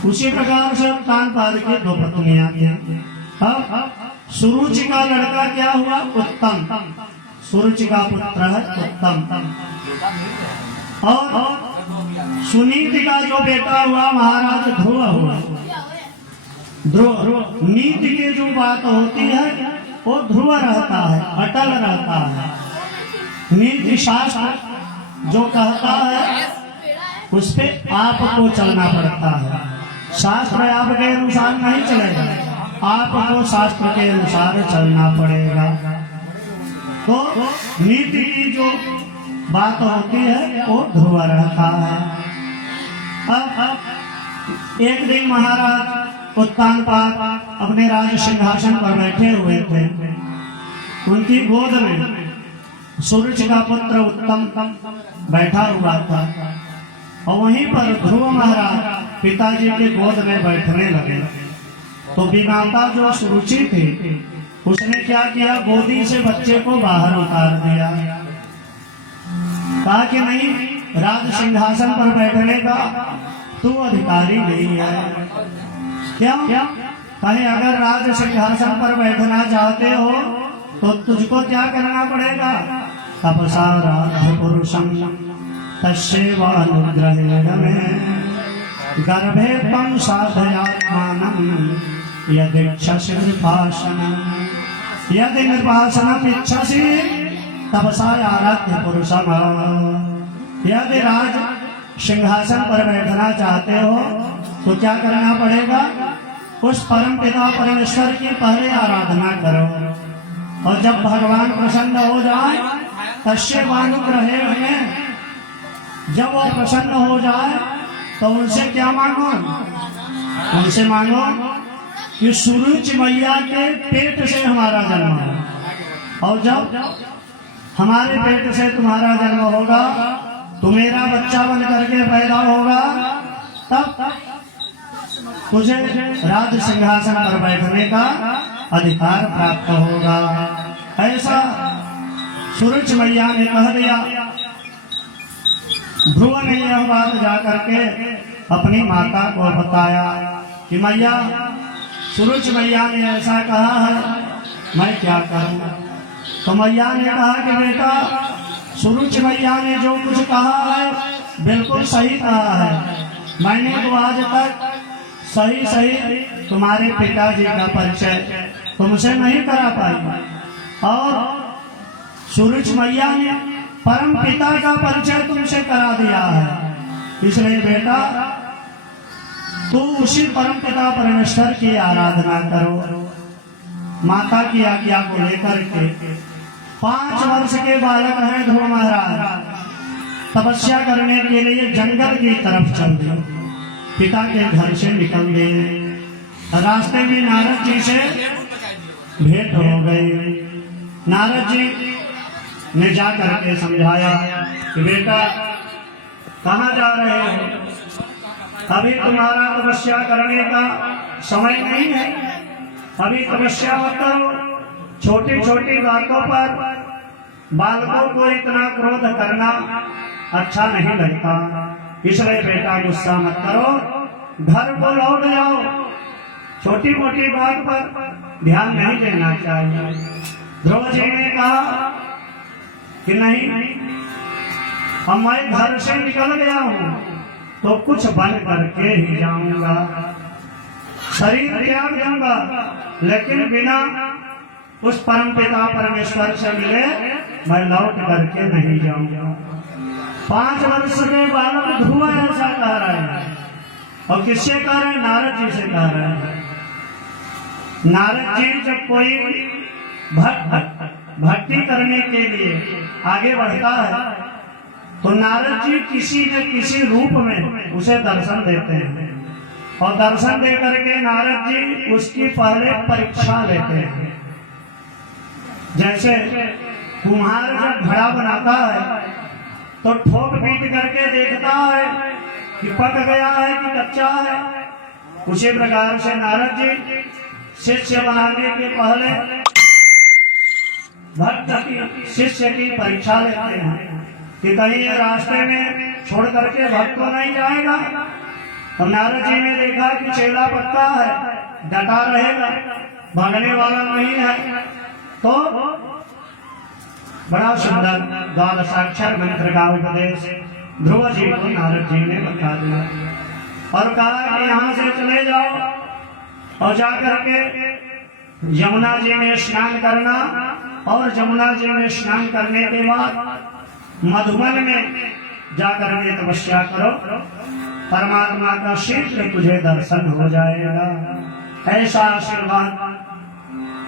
उसी प्रकार से कानपाद की दो पत्नियां थी। अब सुरुचि का लड़का क्या हुआ? उत्तम। सुरुचि का पुत्र है उत्तम। और सुनीति का जो बेटा हुआ महाराज ध्रुव हुआ। ध्रुव नीति की जो बात होती है वो ध्रुव रहता है, अटल रहता है। नीति शास्त्र जो कहता है उस पे आपको चलना पड़ता है। शास्त्र आपके अनुसार नहीं चलेगा, आपको शास्त्र के अनुसार चलना पड़ेगा। तो नीति की जो बात होती है वो ध्रुव रहता है। अब एक दिन महाराज उत्तानपाद अपने राज सिंहासन पर बैठे हुए थे। उनकी गोद में सुरुचि का पुत्र उत्तम बैठा हुआ था और वहीं पर ध्रुव महाराज पिताजी के गोद में बैठने लगे। तो विमाता जो सुरुचि थी उसने क्या किया, गोदी से बच्चे को बाहर उतार दिया। कहा कि नहीं, राज सिंहासन पर बैठने का तू अधिकारी नहीं है। क्यों? कहे अगर राज सिंहासन पर बैठना चाहते हो तो तुझको क्या करना पड़ेगा? तपसा राध पुरुषम तस्यैवानुग्रहेण मे गर्भे त्वं साधयात्मानं यदिच्छसि निर्वासनं। यदि निर्वासनम् इच्छसि तपसा आराध्य पुरुषम। यदि राज सिंहासन पर बैठना चाहते हो तो क्या करना पड़ेगा? उस परम पिता परमेश्वर की पहले आराधना करो, और जब भगवान प्रसन्न हो जाए तस्यैवानुग्रहेण मे, जब वो प्रसन्न हो जाए तो उनसे क्या मांगो? उनसे मांगो कि सुरुचि मैया के पेट से हमारा जन्म हो, और जब हमारे पेट से तुम्हारा जन्म होगा तो मेरा बच्चा बन करके पैदा होगा, तब तुझे राज सिंहासन पर बैठने का अधिकार प्राप्त होगा। ऐसा सुरुचि मैया ने कह दिया। ध्रुव ने यह बात जाकर के अपनी माता को बताया कि मैया, सुरुचि मैया ने ऐसा कहा है, मैं क्या करूं? तो मैया ने कहा कि बेटा, सुरुचि मैया ने जो कुछ कहा है बिल्कुल सही कहा है। मैंने तो आज तक सही तुम्हारे पिताजी का परिचय तुमसे नहीं करा पाई, और सुरुचि मैया ने परम पिता का परिचय तुमसे करा दिया है। इसलिए बेटा, तू उसी परम पिता परमेश्वर की आराधना करो। माता की आज्ञा को लेकर के 5 वर्ष के बालक हैं ध्रुव महाराज, तपस्या करने के लिए जंगल की तरफ चल दिए। पिता के घर से निकल गए। रास्ते में नारद जी से भेंट हो गई। नारद जी ने जा करके समझाया कि बेटा, कहाँ जा रहे हो? अभी तुम्हारा तपस्या करने का समय नहीं है, अभी तपस्या मत करो। छोटी छोटी बातों पर बालकों को इतना क्रोध करना अच्छा नहीं लगता, इसलिए बेटा गुस्सा मत करो, घर को लौट जाओ। छोटी मोटी बात पर ध्यान नहीं देना चाहिए। ध्रुव जी ने कहा कि नहीं, अब मैं घर से निकल गया हूँ तो कुछ बन करके ही जाऊंगा। शरीर त्याग दूंगा, लेकिन बिना उस परम पिता परमेश्वर से मिले मैं लौट करके नहीं जाऊंगा। 5 वर्ष के बालक ध्रुव ऐसा कह रहे हैं, और किससे कह रहे हैं? नारद जी से कह रहे हैं। नारद जी जब कोई भक्ति करने के लिए आगे बढ़ता है तो नारद जी किसी न किसी रूप में उसे दर्शन देते हैं और दर्शन दे करके नारद जी उसकी पहले परीक्षा लेते हैं। जैसे कुम्हार जब घड़ा बनाता है तो ठोक पीट करके देखता है कि पक गया है कि कच्चा है, उसी प्रकार से नारद जी शिष्य बनाने के पहले भक्त की शिष्य की परीक्षा लेते हैं कि कहीं ये रास्ते में छोड़ करके भक्त तो नहीं जाएगा। और नारद जी ने देखा कि चेला पक्का है, डटा रहेगा, भागने वाला नहीं है, तो बड़ा सुंदर द्वादशाक्षर मंत्र का उपदेश ध्रुव जी को नारद जी ने बता दिया और कहा कि यहाँ से चले जाओ और जाकर के यमुना जी में स्नान करना और यमुना जी में स्नान करने के बाद मधुबन में जाकर के तपस्या करो, परमात्मा का शीघ्र तुझे दर्शन हो जाएगा। ऐसा आशीर्वाद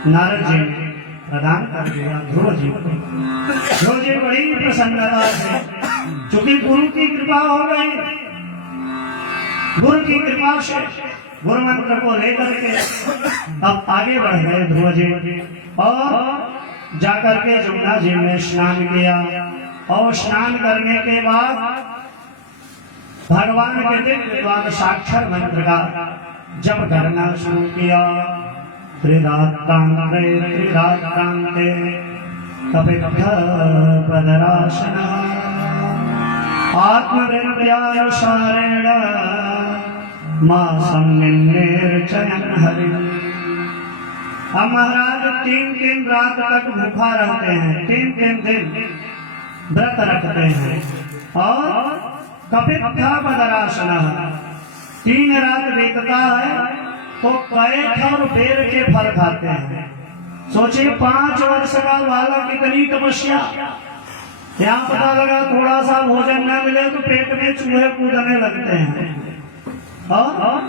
नारद जी ने प्रदान कर दिया ध्रुव जी को। ध्रुव जी बड़ी प्रसन्नता से, चूंकि गुरु की कृपा हो गई, गुरु की कृपा से गुरु मंत्र को लेकर के अब आगे बढ़ गए ध्रुव जी और जाकर के यमुना जी में स्नान किया और स्नान करने के बाद भगवान के दिव्य द्वादशाक्षर मंत्र का जप करना शुरू किया। त्रिरात्रांते त्रिरात्रांते कपित्थ पदराशन आत्मविद्यानुसारेण मासं निर्चयन् हरि। अब महाराज 3 रात तक भूखा रहते हैं, 3 दिन व्रत रखते हैं और कपित्थ पदरासन 3 रात बीतता है तो कैथ और बेर के फल खाते हैं। सोचिए 5 वर्ष का बालक कितनी तपस्या, यहाँ पता लगा थोड़ा सा भोजन न मिले तो पेट में चूहे कूदने लगते हैं। और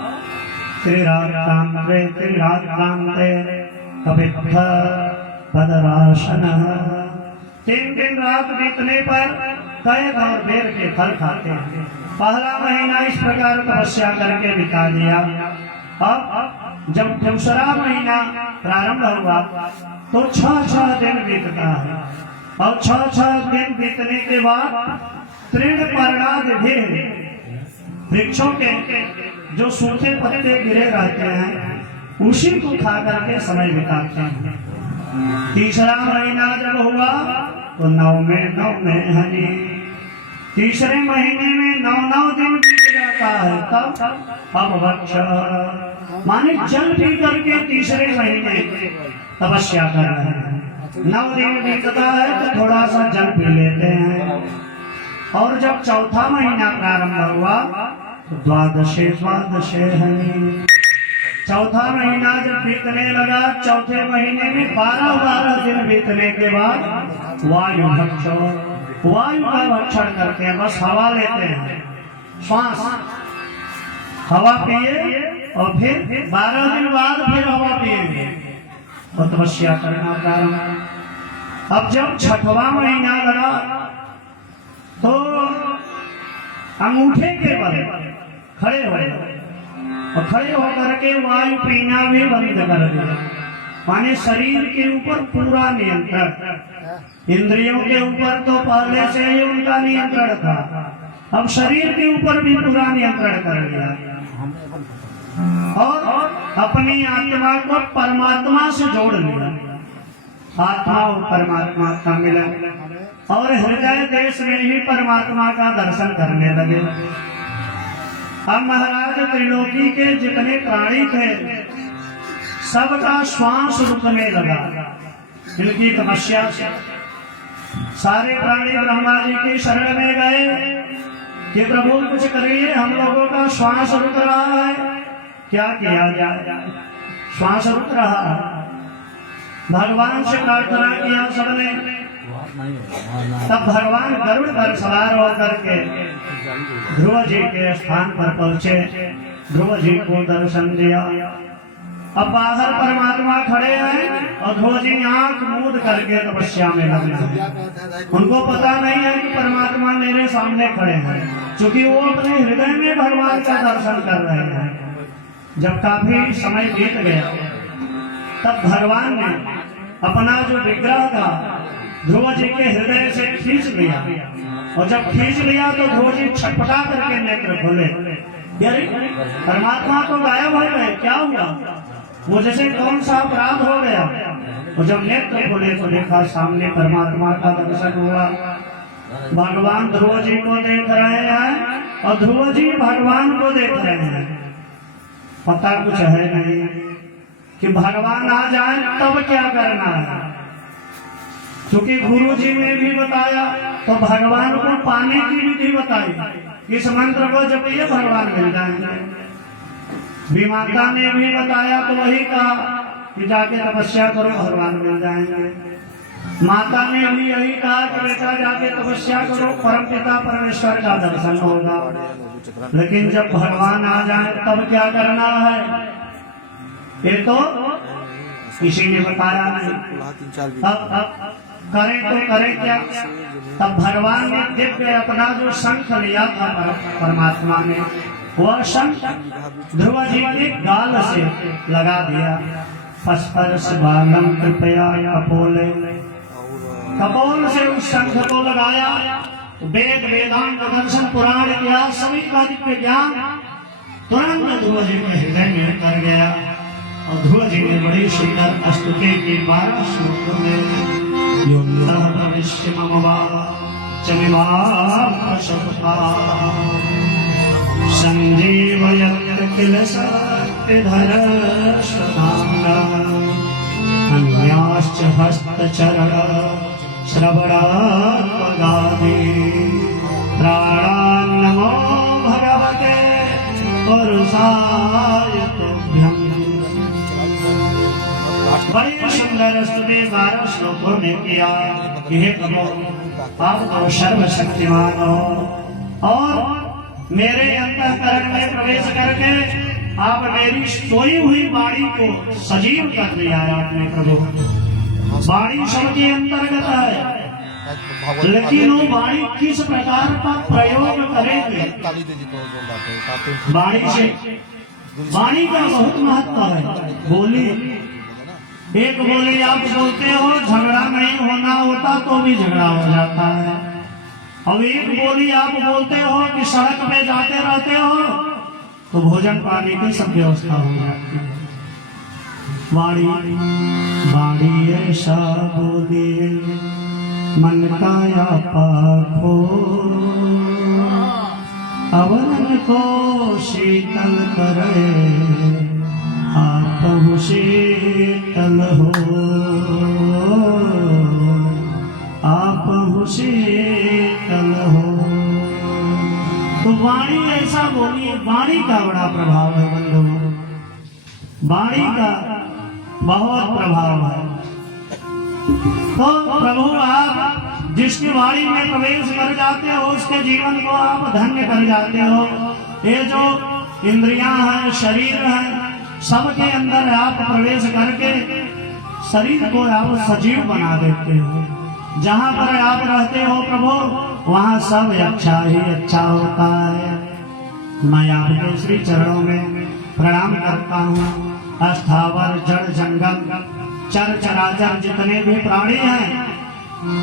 त्रिरात्रांते त्रिरात्रांते कपित्थ पदरासन 3 रात बीतने पर कैथ और बेर के फल खाते हैं। पहला महीना इस प्रकार तपस्या करके बिता दिया। अब जब दूसरा महीना प्रारंभ हुआ तो 6 दिन बीतता है और 6 दिन बीतने के बाद तृण पर्णाद वृक्षों के जो सूखे पत्ते गिरे रहते हैं उसी को खा करके समय बिताते हैं। तीसरा महीना जब हुआ तो 9 हनी, तीसरे महीने में 9 दिन बीत जाता है, तब अब वृक्ष माने जल पी करके तीसरे महीने तपस्या कर रहे हैं। 9 दिन बीतता है तो थोड़ा सा जल पी लेते हैं और जब चौथा महीना प्रारंभ हुआ तो द्वादशे हनी। चौथा महीना जब बीतने लगा, चौथे महीने में 12 दिन बीतने के बाद वायु का भक्षण करते हैं, बस हवा लेते हैं, श्वास हवा पिए और फिर 12 दिन बाद फिर हवा पिएंगे और तपस्या करना प्रारंभ। अब जब 6वां महीना लगा तो अंगूठे के बल खड़े हो गए और खड़े होकर के वायु पीना भी बंद कर दिया। माने शरीर के ऊपर पूरा नियंत्रण, इंद्रियों के ऊपर तो पहले से ही उनका नियंत्रण था, अब शरीर के ऊपर भी पूरा नियंत्रण कर लिया और अपनी आत्मा को परमात्मा से जोड़ लिया। आत्मा और परमात्मा का मिलन और हृदय देश में ही परमात्मा का दर्शन करने लगे। अब महाराज त्रिलोकी के जितने प्राणी थे सबका श्वास रुकने लगा इनकी तपस्या से। सारे प्राणी ब्रह्मा जी के शरण में गए कि प्रभु कुछ करिए, हम लोगों का श्वास रुक रहा है, क्या किया जाए? श्वास रुक रहा है। भगवान से प्रार्थना किया सबने। तब भगवान गरुड़ पर सवार होकर के ध्रुव जी के स्थान पर पहुंचे, ध्रुव जी को दर्शन दिया अब बाहर परमात्मा खड़े हैं और ध्रुव जी आंख मूंद करके तपस्या में लगे हैं। उनको पता नहीं है कि परमात्मा मेरे सामने खड़े हैं, क्योंकि वो अपने हृदय में भगवान का दर्शन कर रहे हैं। जब काफी समय बीत गया तब भगवान ने अपना जो विग्रह था ध्रुव जी के हृदय से खींच लिया, और जब खींच लिया तो ध्रुव जी छटपटा करके नेत्र खोले। यार परमात्मा तो गायब हो गए, क्या हुआ, मुझसे कौन सा अपराध हो गया। और जब नेत्र खोले तो देखा सामने परमात्मा का दर्शन हुआ। भगवान ध्रुव जी को देख रहे हैं और ध्रुव जी भगवान को देख रहे हैं। पता कुछ है नहीं कि भगवान आ जाए तब क्या करना है, क्योंकि गुरु जी ने भी बताया तो भगवान को पाने की विधि बताई। इस मंत्र को जपिए भगवान मिल जाएंगे। माता ने भी बताया तो वही कहा कि जाके तपस्या करो भगवान मिल जाएंगे। माता ने भी यही कहा कि बेटा जाके तपस्या करो परमपिता परमेश्वर का दर्शन होगा। लेकिन जब भगवान आ जाए तब क्या करना है, ये तो किसी ने बताया नहीं। अब करें तो करें क्या। तब भगवान ने दिव्य अपना जो शंख लिया था परमात्मा ने, वह शंख ध्रुव जी के गाल से लगा दिया। स्पर्श बालम कृपया कपोले, कपोल से उस शंख को लगाया। वेद वेदांत दर्शन पुराण इतिहास सभी का दिव्य ज्ञान तुरंत ध्रुव जी के हृदय में कर गया। और ध्रुव जी ने बड़ी सुंदर स्तुति की 12 श्लोकों में संजीवयत् किल सर्पिधर अन्याश्च हस्तचरण श्रवणात्मगादि प्राणान्नमो भगवते पुरुषाय तुभ्यम्। बड़ी सुंदर स्तुति 12 श्लोकों में किया कि हे प्रभु आप तो सर्वशक्तिमान हो और मेरे अंतःकरण में प्रवेश करके आप मेरी सोई हुई वाणी को सजीव कर दिया है आपने प्रभु। वाणी सबके अंतर्गत है, लेकिन वो वाणी किस प्रकार का प्रयोग करेंगे, वाणी से वाणी का बहुत महत्व है। बोली एक बोली आप बोलते हो झगड़ा नहीं होना होता तो भी झगड़ा हो जाता है। अब एक बोली आप बोलते हो कि सड़क पे जाते रहते हो तो भोजन पानी की सब व्यवस्था हो जाती है। वाणी वाणी ऐसा बोली मन काया पाखो, अवन को शीतल करे आप शीतल हो, आप शीतल हो। तो वाणी ऐसा बोली, वाणी का बड़ा प्रभाव है बंधुओं, वाणी का बहुत प्रभाव है। तो प्रभु आप जिसकी वाणी में प्रवेश कर जाते हो उसके जीवन को आप धन्य कर जाते हो। ये जो इंद्रियां हैं शरीर है सबके अंदर आप प्रवेश करके शरीर को आप सजीव बना देते हो। जहाँ पर आप रहते हो प्रभु वहाँ सब अच्छा ही अच्छा होता है। मैं आपके श्री चरणों में प्रणाम करता हूँ। अस्थावर जड़ जंगल चर चराचर जितने भी प्राणी हैं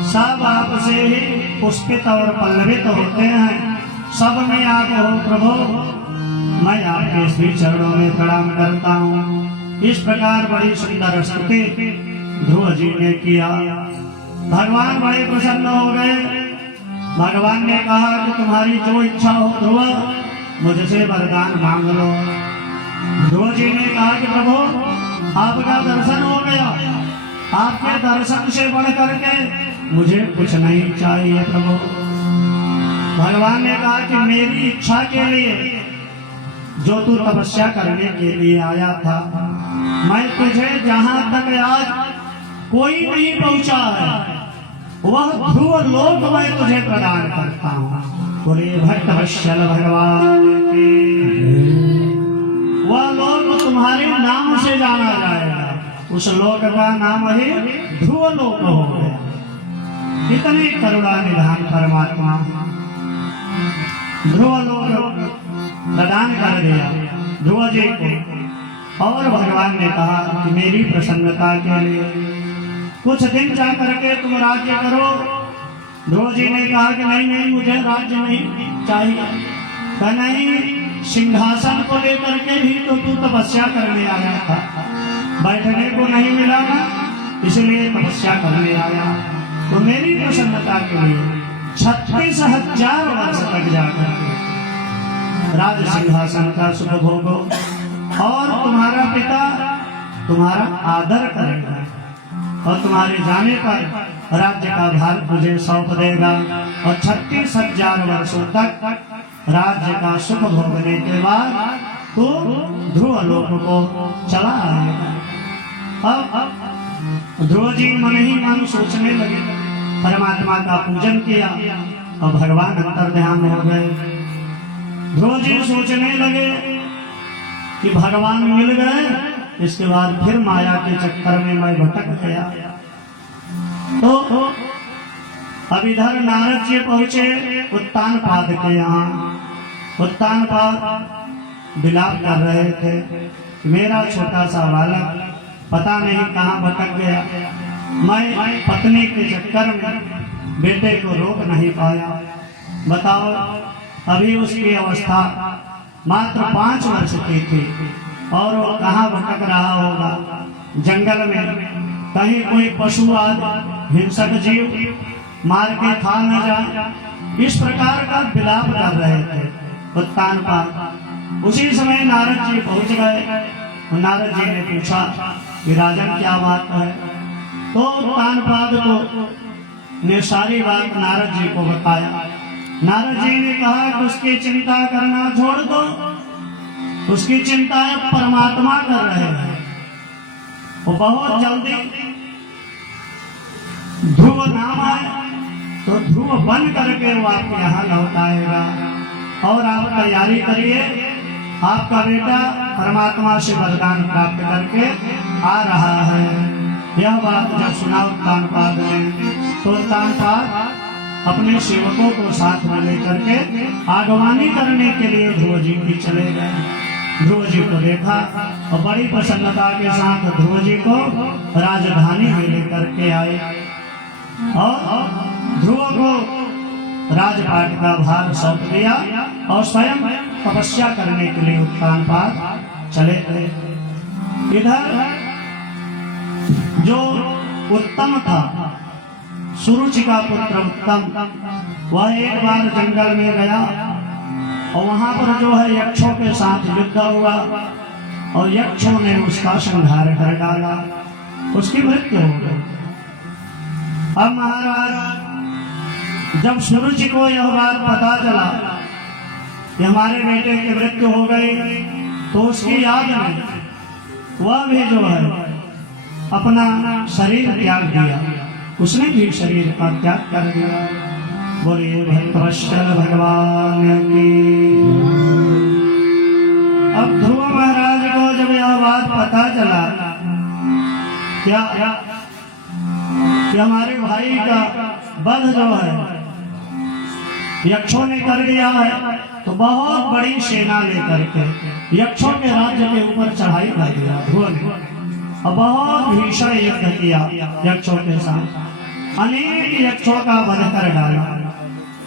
सब आपसे ही पुष्पित और पल्लवित होते हैं। सब में आप हो प्रभु, मैं आपके श्री चरणों में प्रणाम करता हूँ। इस प्रकार बड़ी सुंदर स्तुति ध्रुव जी ने किया। भगवान बड़े प्रसन्न हो गए। भगवान ने कहा कि तुम्हारी जो इच्छा हो ध्रुव मुझसे वरदान मांग लो। ध्रुव जी ने कहा कि प्रभु आपका दर्शन हो गया, आपके दर्शन से बढ़ करके मुझे कुछ नहीं चाहिए प्रभु। भगवान ने कहा कि मेरी इच्छा के लिए जो तू तपस्या करने के लिए आया था मैं तुझे जहां तक आज कोई नहीं पहुंचा है वह ध्रुव लोक मैं तुझे प्रदान करता हूँ। बोले भक्त वत्सल भगवान की वह लोक तुम्हारे नाम से जाना जाएगा, उस लोक का नाम ही ध्रुव लोक हो गया। कितनी करुणा निधान परमात्मा, ध्रुव लोक प्रदान कर दिया ध्रुव जी को। और भगवान ने कहा कि मेरी प्रसन्नता के लिए कुछ दिन जा करके तुम राज्य करो। ध्रुव जी ने कहा कि नहीं नहीं, मुझे राज्य नहीं चाहिए। कहा नहीं, सिंहासन को लेकर के भी तो तू तपस्या करने आया था, बैठने को नहीं मिला ना, इसलिए तपस्या करने आया। तो मेरी प्रसन्नता के लिए 36,000 वर्ष तक जाकर राज सिंहासन का सुख भोगो, और तुम्हारा पिता तुम्हारा आदर करेगा, और तुम्हारे जाने पर राज्य का भार तुझे सौंप देगा। और 36,000 वर्षों तक राज्य का सुख भोगने के बाद तो ध्रुव लोक को चला आएगा। अब ध्रुव जी मन ही मन सोचने लगे, परमात्मा का पूजन किया और भगवान अंतर्ध्यान हो गए। ध्रुव जी सोचने लगे कि भगवान मिल गए, इसके बाद फिर माया के चक्कर में मैं भटक गया। तो अब इधर नारद जी पहुंचे उत्तानपाद के यहाँ। उत्तानपाद विलाप कर रहे थे, मेरा छोटा सा बालक पता नहीं कहाँ भटक गया, मैं पत्नी के चक्कर में बेटे को रोक नहीं पाया। बताओ, अभी उसकी अवस्था मात्र 5 वर्ष की थी, और वो कहाँ भटक रहा होगा, जंगल में, कहीं कोई पशु आदि हिंसक जीव मार के खा न जाए, इस प्रकार का विलाप कर रहे थे उत्तानपाद। उसी समय नारद जी पहुंच गए। नारद जी ने पूछा कि राजन क्या बात है। तो उत्तानपाद को ने सारी बात नारद जी को बताया। नारद जी ने कहा कि उसकी चिंता करना छोड़ दो, उसकी चिंता अब परमात्मा कर रहे हैं, वो बहुत जल्दी ध्रुव नाम है तो ध्रुव बन करके वो आपके यहाँ लौट आएगा। और आप तैयारी करिए, आपका बेटा परमात्मा से वरदान प्राप्त करके आ रहा है। यह बात जब सुना उत्तानपाद ने, तो उत्तानपाद अपने सेवकों को साथ में लेकर के आगवानी करने के लिए ध्रुव जी की चले गए। ध्रुव जी को देखा और बड़ी प्रसन्नता के साथ ध्रुव जी को राजधानी में लेकर के आए, और ध्रुव को राजपाट का भार सौंप दिया और स्वयं तपस्या करने के लिए उत्तानपाद चले गए। इधर जो उत्तम था, सुरुचि का पुत्र उत्तम, वह एक बार जंगल में गया और वहां पर जो है यक्षों के साथ युद्ध हुआ और यक्षों ने उसका संहार कर डाला, उसकी मृत्यु हो गई। अब महाराज जब सुरुचि को यह बात पता चला कि हमारे बेटे की मृत्यु हो गई, तो उसकी याद में वह भी जो है अपना शरीर त्याग दिया, उसने भी शरीर का त्याग कर दिया। बोलिए भक्तवत्सल भगवान की। अब ध्रुव महाराज को जब यह बात पता चला क्या कि हमारे भाई का वध जो है यक्षों ने कर दिया है, तो बहुत बड़ी सेना लेकर के यक्षों के राज्य के ऊपर चढ़ाई कर दिया ध्रुव ने, और बहुत भीषण युद्ध किया यक्षों के साथ। अनेक यक्षों का वध कर डाला,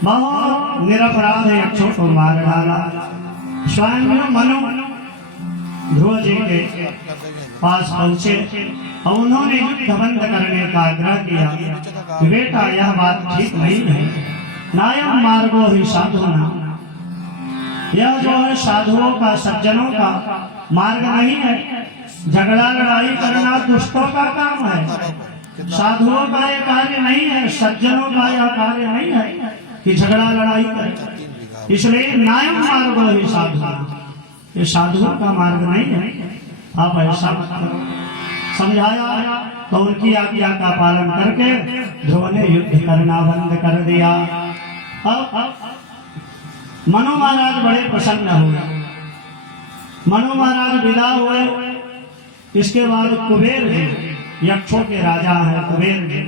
बहुत निरपराध यक्षों को मार डाला। स्वयं मनु ध्रुव जी के पास पहुंचे और उन्होंने युद्ध बंद करने का आग्रह किया कि बेटा यह बात ठीक नहीं है, नायम मार्गो ही साधुना, यह जो है साधुओं का, सज्जनों का मार्ग नहीं है। झगड़ा लड़ाई करना दुष्टों का काम है, साधुओं का यह कार्य नहीं है, सज्जनों का यह कार्य नहीं है कि झगड़ा लड़ाई करे। इसलिए नायम मार्गो ही साधुना, ये साधुओं का मार्ग नहीं है, आप ऐसा मत करो। समझाया तो उनकी आज्ञा का पालन करके ध्रुव ने युद्ध करना बंद कर दिया। अब मनु महाराज बड़े प्रसन्न हुए। मनु महाराज विदा हुए इसके बाद कुबेर जी, यक्षों के राजा हैं कुबेर जी।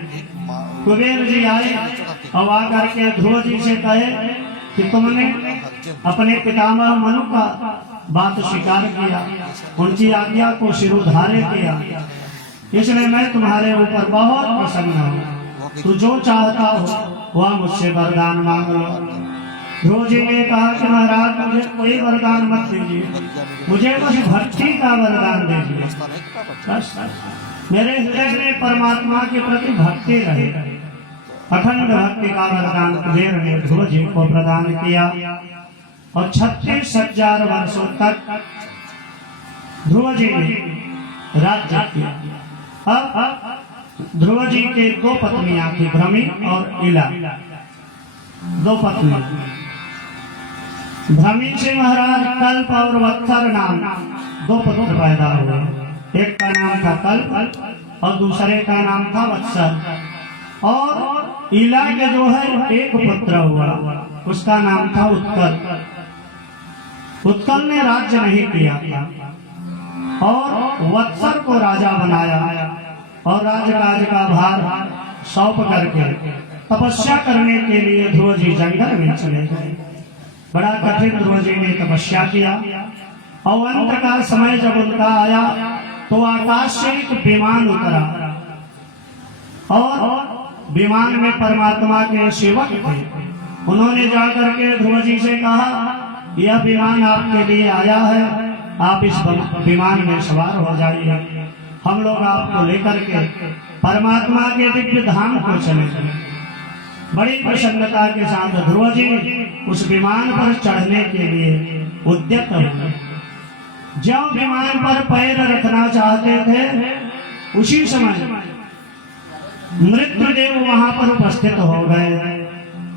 कुबेर जी आए और आकर के ध्रुव जी से कहे कि तुमने अपने पितामह मनु का बात स्वीकार किया, उनकी आज्ञा को शिरोधार्य किया, इसलिए मैं तुम्हारे ऊपर बहुत प्रसन्न हूँ। तू जो चाहता हो वह मुझसे वरदान मांग लो। ध्रुव जी ने कहा कि महाराज मुझे कोई वरदान मत दीजिए, मुझे बस भक्ति का वरदान दीजिए। बस मेरे हृदय में परमात्मा के प्रति भक्ति रहे। अखंड भक्ति का वरदान कुबेर ने ध्रुव जी को प्रदान किया और 36,000 वर्षों तक ध्रुव जी ने राज्य किया। अब ध्रुव जी के दो पत्नियां थी, भ्रमी और इला, दो पत्नियां। भ्रमी से महाराज कल्प और वत्सर नाम दो पुत्र पैदा हुए। एक का नाम था कल्प और दूसरे का नाम था वत्सर। और इला के जो है एक पुत्र हुआ, उसका नाम था उत्कल। उत्कल ने राज्य नहीं किया और वत्सर को राजा बनाया और राजकाज का भार सौंप करके तपस्या करने के लिए ध्रुव जी जंगल में चले गए। बड़ा कठिन ध्रुव जी ने तपस्या किया और अंत का समय जब उनका आया तो आकाश से एक विमान उतरा और विमान में परमात्मा के सेवक थे। उन्होंने जाकर के ध्रुव जी से कहा, यह विमान आपके लिए आया है, आप इस विमान में सवार हो जाइए, हम लोग आपको लेकर के परमात्मा के दिव्य धाम को चलेंगे। बड़ी प्रसन्नता के साथ ध्रुव जी उस विमान पर चढ़ने के लिए उद्यत हुए। जब विमान पर पैर रखना चाहते थे उसी समय मृत्युदेव वहां पर उपस्थित हो गए।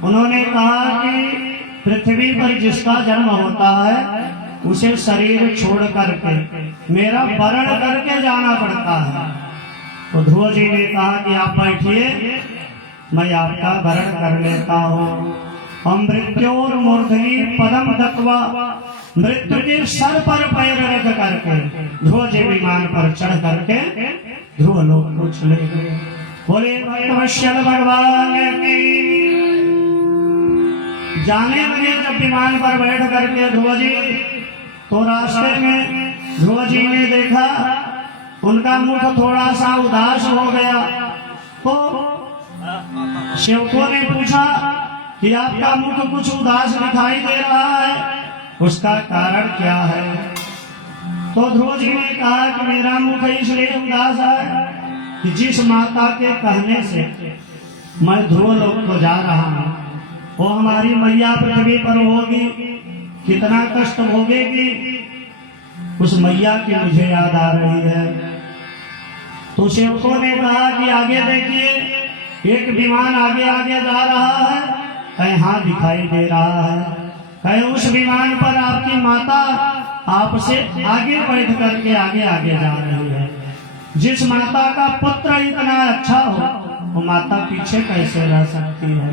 उन्होंने कहा कि पृथ्वी पर जिसका जन्म होता है उसे शरीर छोड़ करके मेरा वरण करके जाना पड़ता है। तो ध्रुव जी ने कहा कि आप बैठिए, मैं आपका वरण कर लेता हूँ। हम मृत्योर मूर्धनि पदम दत्वा, मृत्यु के सर पर पैर रख करके ध्रुव जी विमान पर चढ़ करके ध्रुव लोक को चले गए। बोले भगवश्यल भगवान की। जाने लगे जब विमान पर बैठ करके ध्रुव जी, तो रास्ते में ध्रुव जी ने देखा उनका मुख थोड़ा सा उदास हो गया। तो सेवकों ने पूछा कि आपका मुख कुछ उदास दिखाई दे रहा है, उसका कारण क्या है? तो ध्रुव जी ने कहा कि मेरा मुख इसलिए उदास है कि जिस माता के कहने से मैं ध्रुव लोक को जा रहा हूँ वो हमारी मैया पृथ्वी पर होगी, कितना कष्ट भोगेगी, उस मैया की मुझे याद आ रही है। तो सेवकों ने कहा कि आगे देखिए, एक विमान आगे आगे जा रहा है, कहीं हाथ दिखाई दे रहा है, कहीं उस विमान पर आपकी माता आपसे आगे बैठ करके आगे आगे जा रही है। जिस माता का पुत्र इतना अच्छा हो वो माता पीछे कैसे रह सकती है?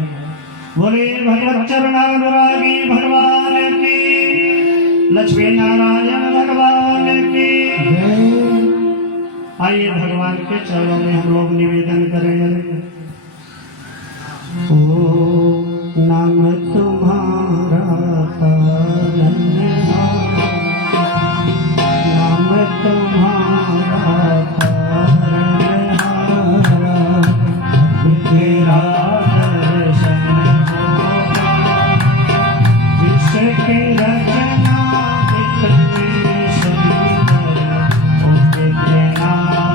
बोले भगवत चरणानुरागी भगवान की, लक्ष्मी नारायण भगवान की। आइए भगवान के चरणों में हम लोग निवेदन करेंगे। ओ नाम तुम्हारा तारनहार, नाम तुम्हारा तारनहार, तेरा दर्शन होगा, जिसकी रचना इतनी सुंदर, वो कितना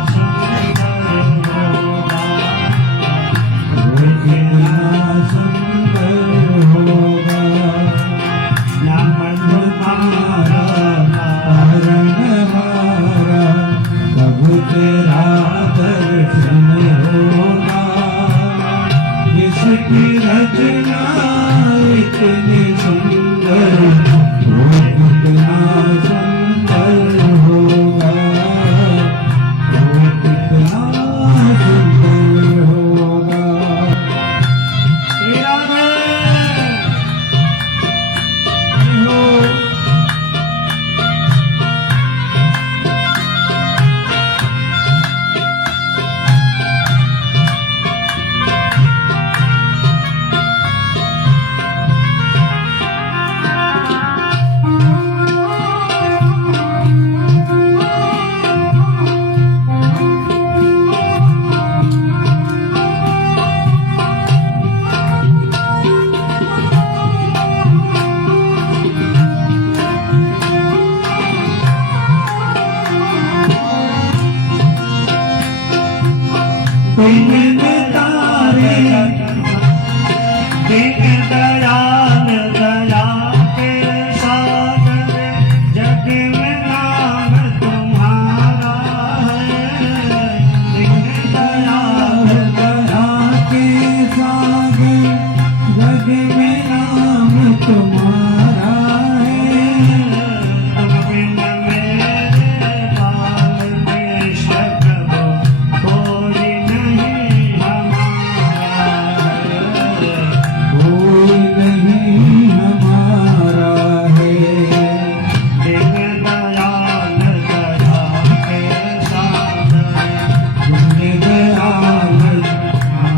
सुंदर होगा, वो कितना सुंदर होगा। नाम तुम्हारा तारनहार, प्रभु तेरा दर्शन होगा, जिसकी रचना इतनी सुंदर, वो कितना सुंदर होगा, वो कितना सुंदर होगा। श्री राधे हो। तुम तारे दीन दयाल दया के सागर जग में नाम तुम्हारा है। दीन दयाल दया के सागर जग में नाम तुम्हारा है। तुम बिन मेरे बाल में शक कोई नहीं हमारा है। कोई नहीं हमारा है। दीन दयाल दया के सागर तुम दयाल आगे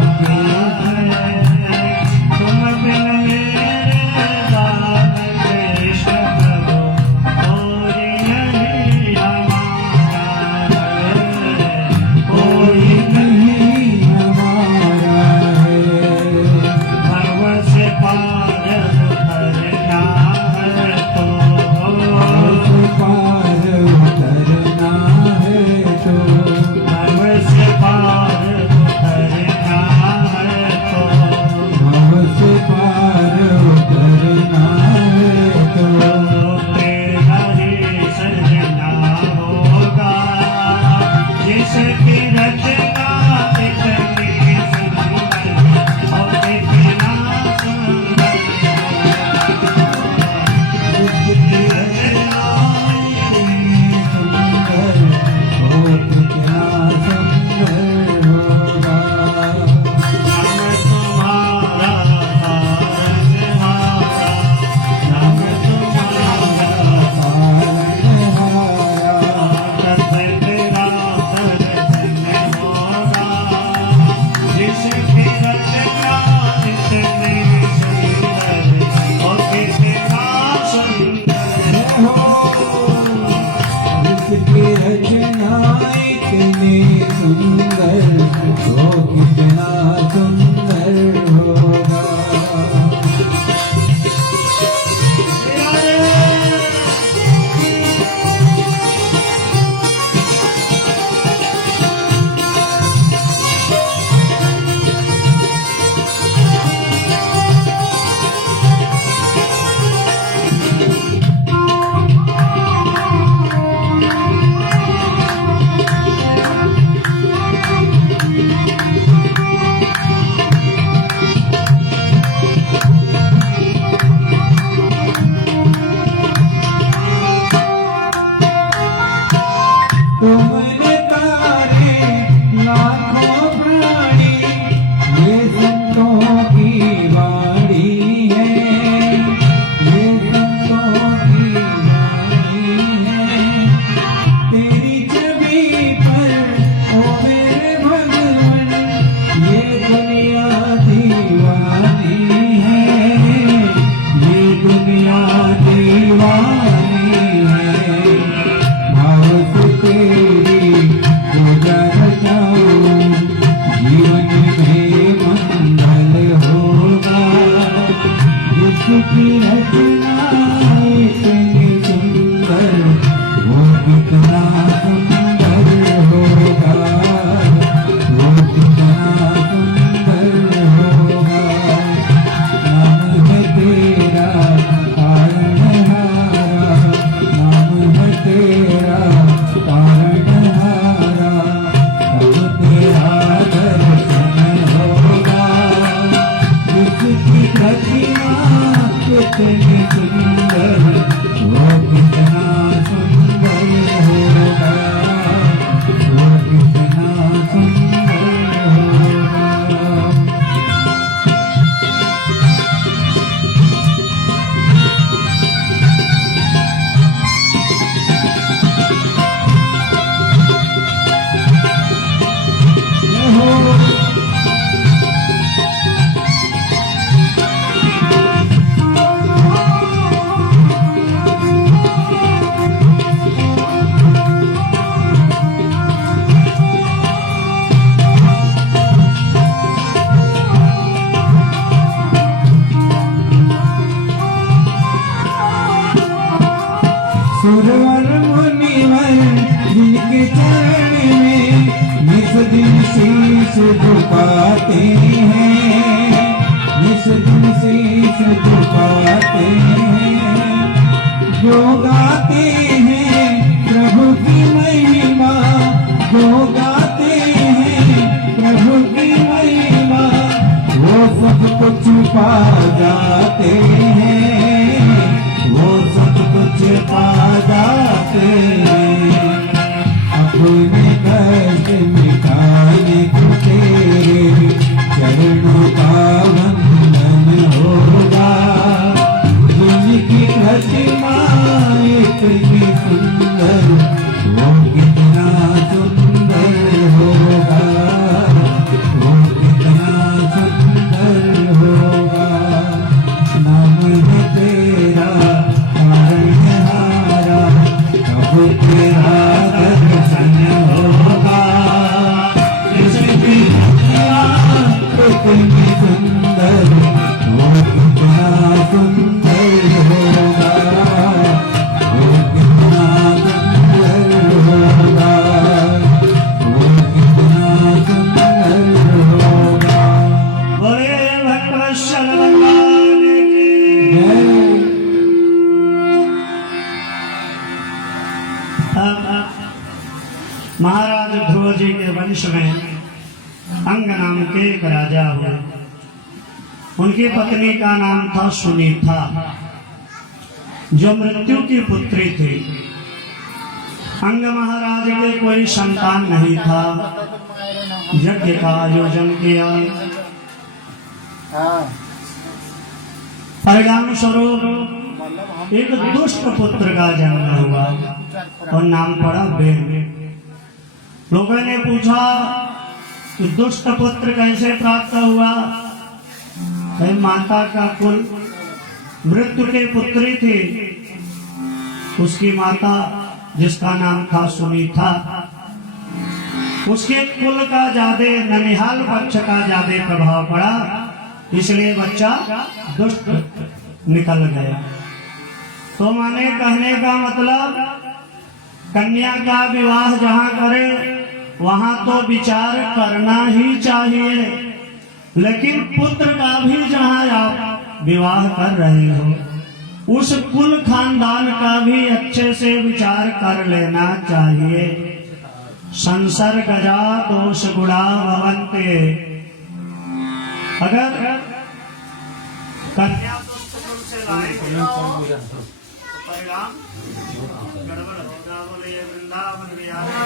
तुम बिन मेरे बाल में शक कोई नहीं हमारा है। कोई नहीं हमारा है। भव से पार उतरना है तो उस पार उतरना है तो भव से पार उतरना है तो भव से पार उतरना है तो तेरा ही सजना होगा जिसकी रचना इतनी सुंदर और इतना सुंदर जिसकी रचना इतनी सुंदर हो क्या सुंदर होगा। नाम तुम्हारा तारनहारा नाम तुम्हारा तारनहारा तेरा दर्शन होगा जिसकी रचना इतनी सुंदर और कितना सुंदर जिसकी रचना इतनी सुंदर वो कितना सुंदर होगा। तुमने तारे लाखों प्राणी ये संतों की वाणी है। ये संतों की वाणी है। तेरी छवि पर ओ मेरे भगवान ये दुनिया दीवानी है। ये दुनिया दीवानी है। भाव से तेरी तेरा दर्शन होगा जिसकी दुनिया इतनी सुंदर वो कितना सुंदर होगा वो कितना सुंदर होगा वो कितना सुंदर होगा बोले भक्तवत्सल भगवान की जय महाराज ध्रुव जी के वंश में अंग नाम के एक राजा हुए। उनकी पत्नी का नाम था सुनीता, जो मृत्यु की पुत्री थी। अंग महाराज के कोई संतान नहीं था। यज्ञ का आयोजन किया, परिणाम स्वरूप एक दुष्ट पुत्र का जन्म हुआ और नाम पड़ा बेन। लोगों ने पूछा कि दुष्ट पुत्र कैसे प्राप्त हुआ? है माता का कुल मृत्यु के पुत्री थी। उसकी माता जिसका नाम था सुनीता, उसके कुल का ज्यादा ननिहाल पक्ष का ज्यादा प्रभाव पड़ा, इसलिए बच्चा दुष्ट निकल गया। तो माने कहने का मतलब कन्या का विवाह जहाँ करे वहाँ तो विचार करना ही चाहिए, लेकिन पुत्र का भी जहाँ आप विवाह कर रहे हो उस कुल खानदान का भी अच्छे से विचार कर लेना चाहिए। संसर्गजा दोष गुणा भवन्ते। अगर कन्या पुत्र से लाए परिणाम गड़बड़ होगा। बोले वृंदावन बिहारी